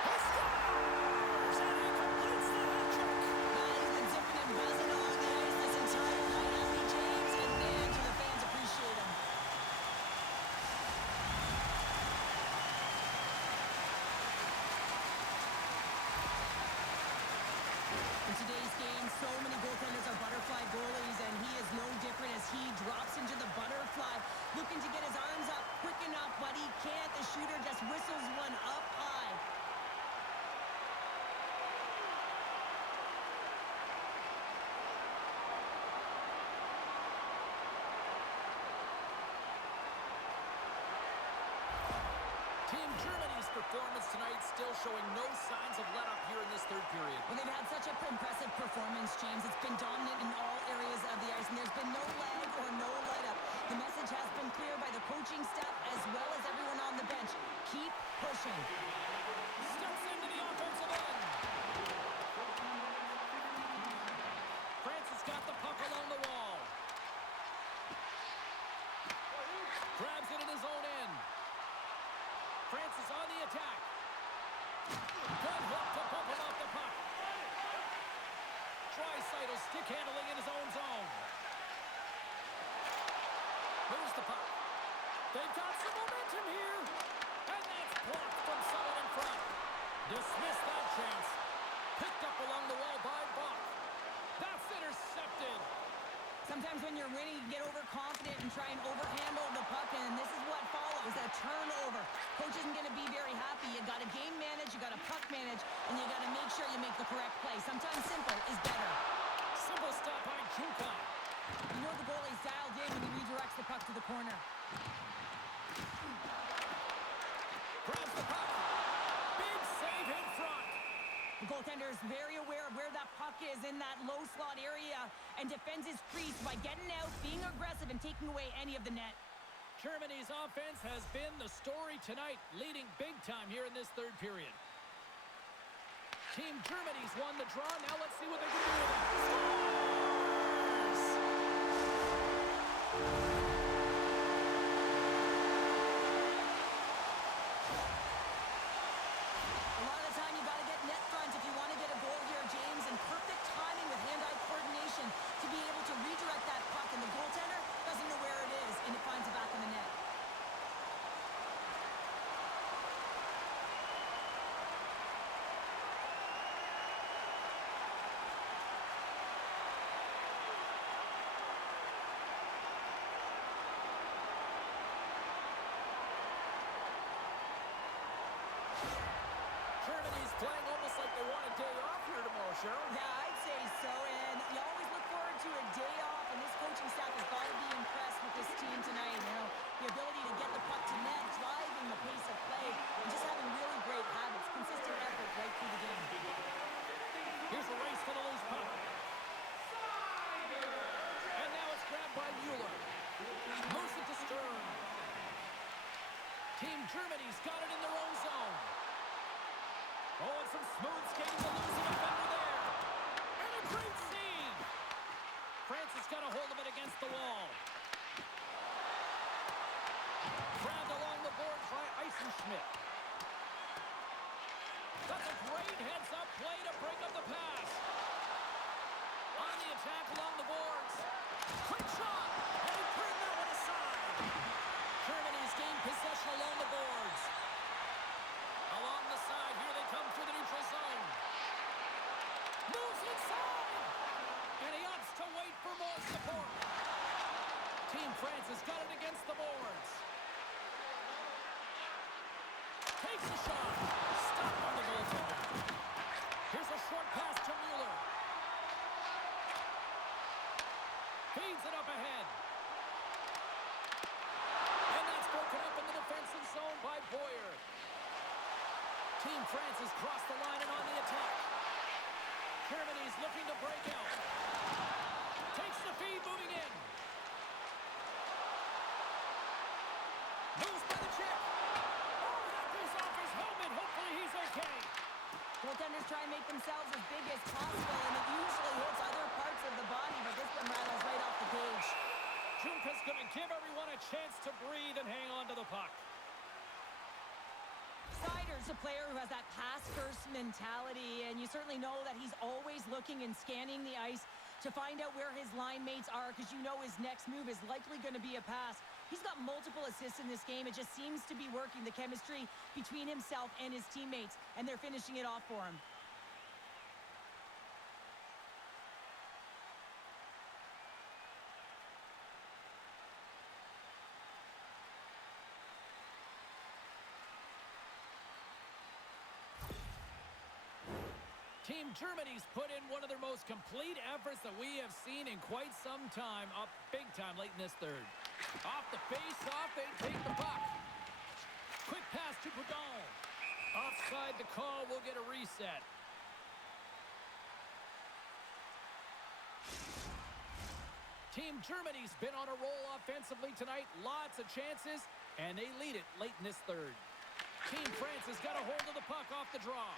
He scores! And he completes the hat trick. He's been zipping and buzzing along the ice this entire night, hasn't he, James? And man, do the fans appreciate him. In today's game, so many goaltenders are butterfly goalies, and he is no different as he drops into the butterfly, looking to get his arms up quick enough, but he can't. The shooter just whistles one up high. Team Germany's performance tonight still showing no signs of let-up here in this third period. Well, they've had such an impressive performance, James. It's been dominant in all areas of the ice, and there's been no lag or no let-up. The message has been clear by the coaching staff as well as everyone on the bench. Keep pushing. Steps into the offensive end. France has got the puck along the wall. Grabs it in his own end. France is on the attack. Good hook to bump him off the puck. Draisaitl stick handling in his own zone. Moves the puck. They've got some momentum here. And that's blocked from someone in front. Dismissed that chance. Picked up along the wall by Buck. That's intercepted. Sometimes when you're winning, you get overconfident and try and overhandle the puck, and this is what follows, a turnover. Coach isn't going to be very happy. You got to game manage, you got to puck manage, and you got to make sure you make the correct play. Sometimes simple is better. Simple stop by Juka. You know the goalie's dialed in when he redirects the puck to the corner. Grabs the puck. Big save in front. The goaltender is very aware of where that puck is in that low slot area and defends his crease by getting out, being aggressive, and taking away any of the net. Germany's offense has been the story tonight, leading big time here in this third period. Team Germany's won the draw. Now let's see what they can do with it. Scores! A lot of the time, you got to get net front if you want to get a goal here, James, and perfect timing with hand-eye coordination to be able to redirect that puck, and the goaltender doesn't know where it is, and it finds it back in the net. Germany's playing almost like they want a day off here tomorrow, Cheryl. Yeah, I'd say so, and you always look forward to a day off, and this coaching staff has got to be impressed with this team tonight. You know, the ability to get the puck to net, driving the pace of play, and just having really great habits, consistent effort right through the game. Here's a race for the loose puck. And now it's grabbed by Mueller. Moves it to Stern. Team Germany's got it in their own zone. Oh, and some smooth skating to lose a defender there. And a great save. France has got a hold of it against the wall. Grabbed along the boards by Eisenschmidt. That's a great heads-up play to break up the pass. On the attack along the boards. Quick shot! And he turned that one aside. Germany's gained possession along the boards. Along the side, here they come through the neutral zone. Moves inside! And he opts to wait for more support. Team France has got it against the boards. Takes a shot. Stopped on the goaltender. Here's a short pass to Mueller. Feeds it up ahead. And that's broken up in the defensive zone by Boyer. Team France has crossed the line and on the attack. Germany's looking to break out. Takes the feed, moving in. Moves by the check. Oh, that goes off his helmet. Hopefully he's okay. Goaltenders try and make themselves as big as possible, and it usually hits other parts of the body, but this one rattles right off the page. Junka's going to give everyone a chance to breathe and hang on to the puck. Seider's a player who has that pass-first mentality, and you certainly know that he's always looking and scanning the ice to find out where his line mates are, because you know his next move is likely going to be a pass. He's got multiple assists in this game. It just seems to be working, the chemistry between himself and his teammates, and they're finishing it off for him. Team Germany's put in one of their most complete efforts that we have seen in quite some time, up big time late in this third. Off the face-off, they take the puck. Quick pass to Boudon. Offside the call, will get a reset. Team Germany's been on a roll offensively tonight. Lots of chances, and they lead it late in this third. Team France has got a hold of the puck off the draw.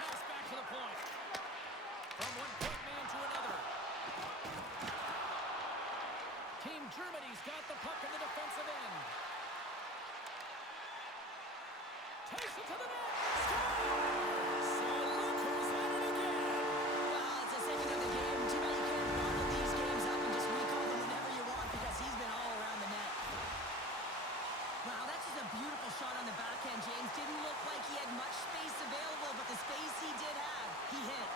Pass back to the point. From one point man to another. Team Germany's got the puck in the defensive end. Takes it to the net. Scores! So look who's at it again. Well, it's the second of the game. Too bad you can't bottle these games up and just recall them whenever you want, because he's been all around the net. Wow, that's just a beautiful shot on the backhand, James. Didn't look like he had much space available, but the space he did have, he hit.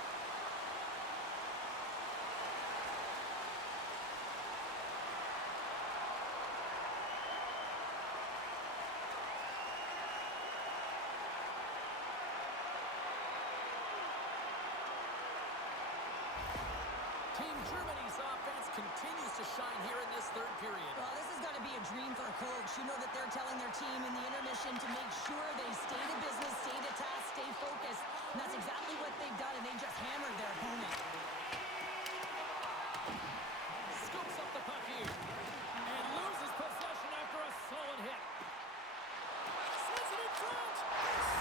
Team Germany's offense continues to shine here in this third period. Well, this has got to be a dream for a coach. You know that they're telling their team in the intermission to make sure they stay to business, stay to task, stay focused. And that's exactly what they've done, and they just hammered their opponent. Scoops up the puck here. And loses possession after a solid hit. Sends it in front.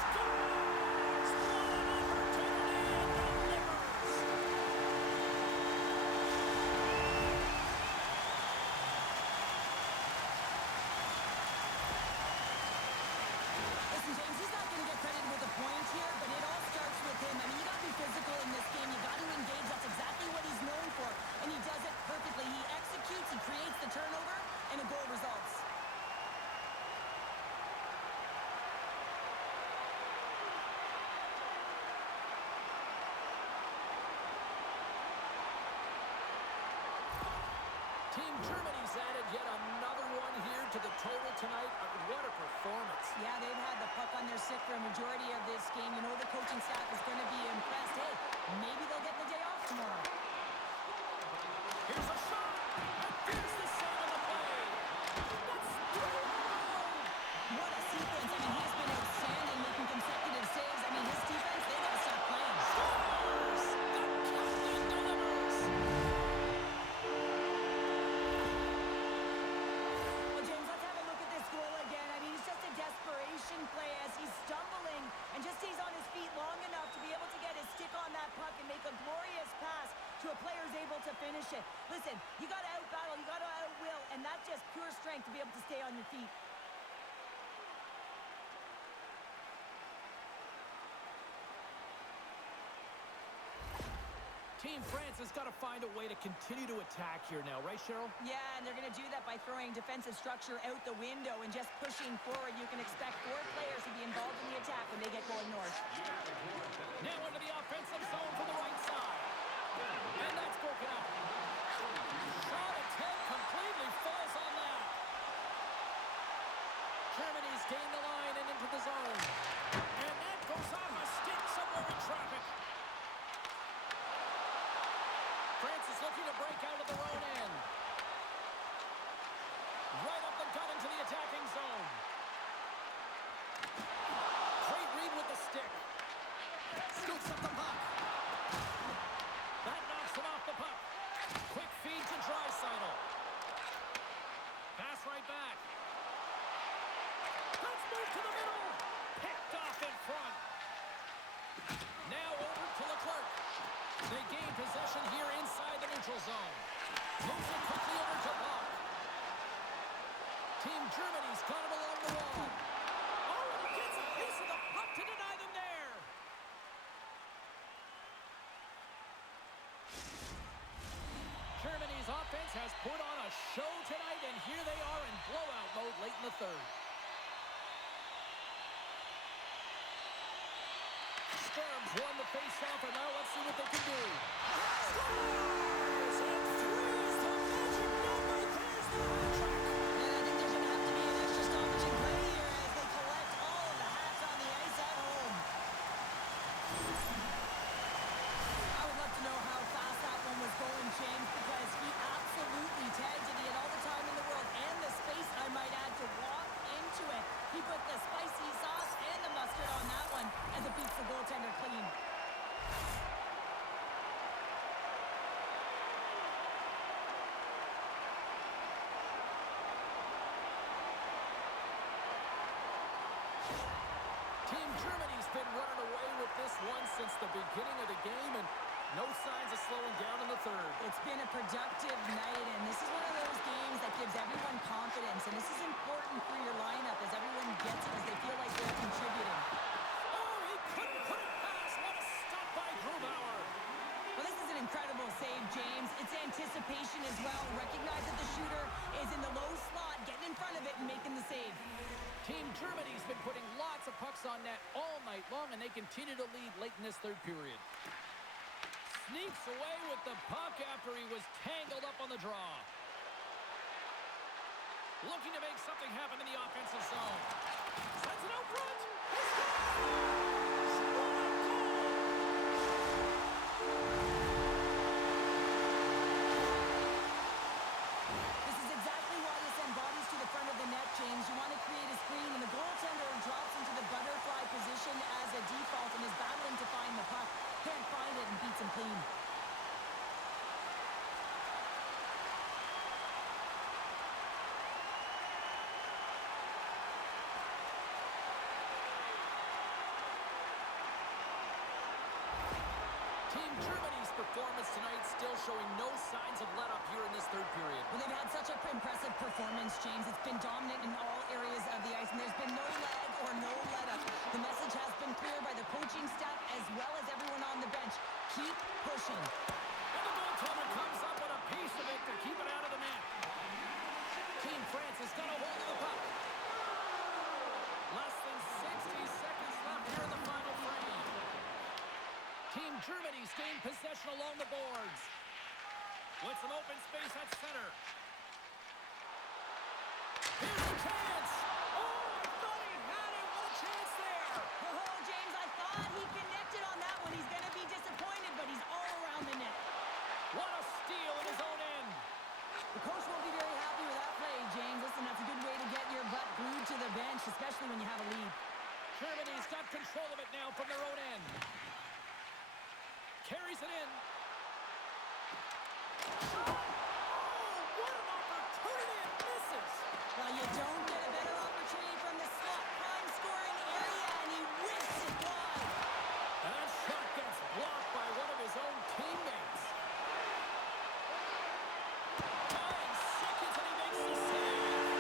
Scores! What an opportunity and delivers. Listen, James, he's not going to get credited with a point here, but it all starts with him. I mean, you got to be physical in this game. You got to engage. That's exactly what he's known for, and he does it perfectly. He executes, he creates the turnover, and a goal results. Team Germany's added yet another one here to the total tonight. What a performance. sick for a majority of this game. You know the coaching staff is going to be impressed. Hey, maybe they'll get the day off tomorrow. Here's a shot. And there's the save on the play. That's through. What a sequence. I mean, he's been outstanding making consecutive saves. I mean, his defense, they got to start playing. Scores! The captain delivers. Well, James, let's have a look at this goal again. I mean, it's just a desperation play as he's stumbling and just stays on his feet long enough to be able to get his stick on that puck and make a glorious pass to a player who's able to finish it. Listen, you got to out-battle, you got to out-will, and that's just pure strength to be able to stay on your feet. Team France has got to find a way to continue to attack here now, right, Cheryl? Yeah, and they're going to do that by throwing defensive structure out the window and just pushing forward. You can expect 4 players to be involved in the attack when they get going north. Now into the offensive zone from the right side. And that's broken up. Shot attempt completely falls on that. Germany's gained the line and into the zone. And that goes off a stick somewhere in traffic. France is looking to break out of their own end. Right up the gut into the attacking zone. Great read with the stick. Scoots up the puck. That knocks him off the puck. Quick feed to Draisaitl. Pass right back. Let's move to the middle. Picked off in front. Now over to Leclerc. They gain possession here inside the neutral zone. Moves it quickly over to Bach. Team Germany's got him along the wall. Oh, he gets a piece of the puck to deny them there. Germany's offense has put on a show tonight, and here they are in blowout mode late in the third. Sturms won the face-off, and now let's see what they can do. Scores! And three's the magic number. There's the hat-trick. And I think there's going to have to be an extra stoppage in play here as they collect all of the hats on the ice at home. I would love to know how fast that one was going, James, because he absolutely tagged it. He had all the time in the world and the space, I might add, to walk into it. He put the spicy sauce and the mustard on that one as it beats the goaltender clean. Team Germany's been running away with this one since the beginning of the game, and no signs of slowing down in the third. It's been a productive night, and this is one of those games that gives everyone confidence, and this is important for your lineup as everyone gets it, as they feel like they're contributing. Oh, he couldn't put it past. What a stop by Grubauer. Well, this is an incredible save, James. It's anticipation as well. Recognize that the shooter is in the low slot, getting in front of it and making the save. Team Germany's been putting lots of pucks on net all night long, and they continue to lead late in this third period. Sneaks away with the puck after he was tangled up on the draw. Looking to make something happen in the offensive zone. Sends it out front. He scores! What a goal! This is exactly why you send bodies to the front of the net, James. You want to create a screen, and the goaltender drops into the butterfly position as a default and is battling to find the puck. Can't find it and beats him clean. Team Germany's performance tonight still showing no signs of let-up here in this third period. Well, they've had such an impressive performance, James. It's been dominant in all areas of the ice, and there's been no lag or no let-up. The message has been clear by the coaching staff as well as everyone on the bench. Keep pushing. And the goaltender comes up with a piece of it to keep it out of the net. Team France has got a hold of the puck. Less than 60 seconds left here in the final frame. Team Germany's gained possession along the boards. With some open space at center. Here's a chance. Oh, I thought he had it. What a chance there. benched, especially when you have a lead. Germany's got control of it now from their own end. Carries it in. Shot! Oh, what an opportunity, and misses! Well, you don't get a better opportunity from the slot prime scoring area, and he whips it wide. And that shot gets blocked by one of his own teammates. 9 seconds, and he makes the save.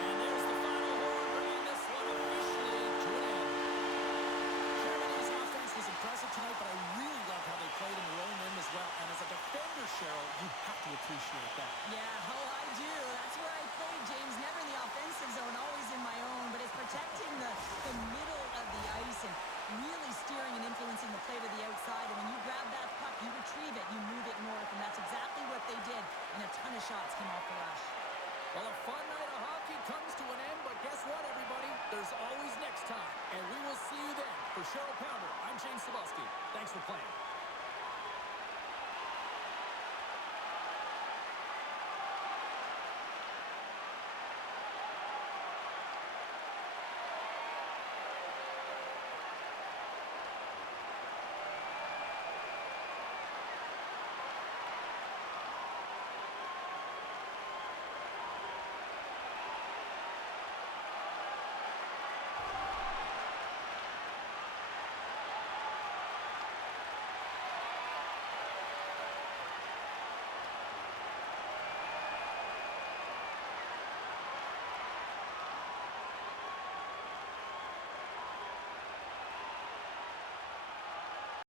And there's the final horn, bringing this one officially to an end. Germany's offense was impressive tonight, but I really love how they played in their own end as well. And as a defender, Cheryl, you have to appreciate that. Yeah, oh, I do. That's where I played, James. Never in the offensive zone, always in my own. But it's protecting the middle of the ice and really steering and influencing the play to the outside. And when you grab that puck, you retrieve it, you move it north. And that's exactly what they did. And a ton of shots came off the rush. Well, a fun night of hockey comes to an end, but guess what, everybody? There's always next time, and we will see you then. For Cheryl Pounder, I'm James Cebulski. Thanks for playing.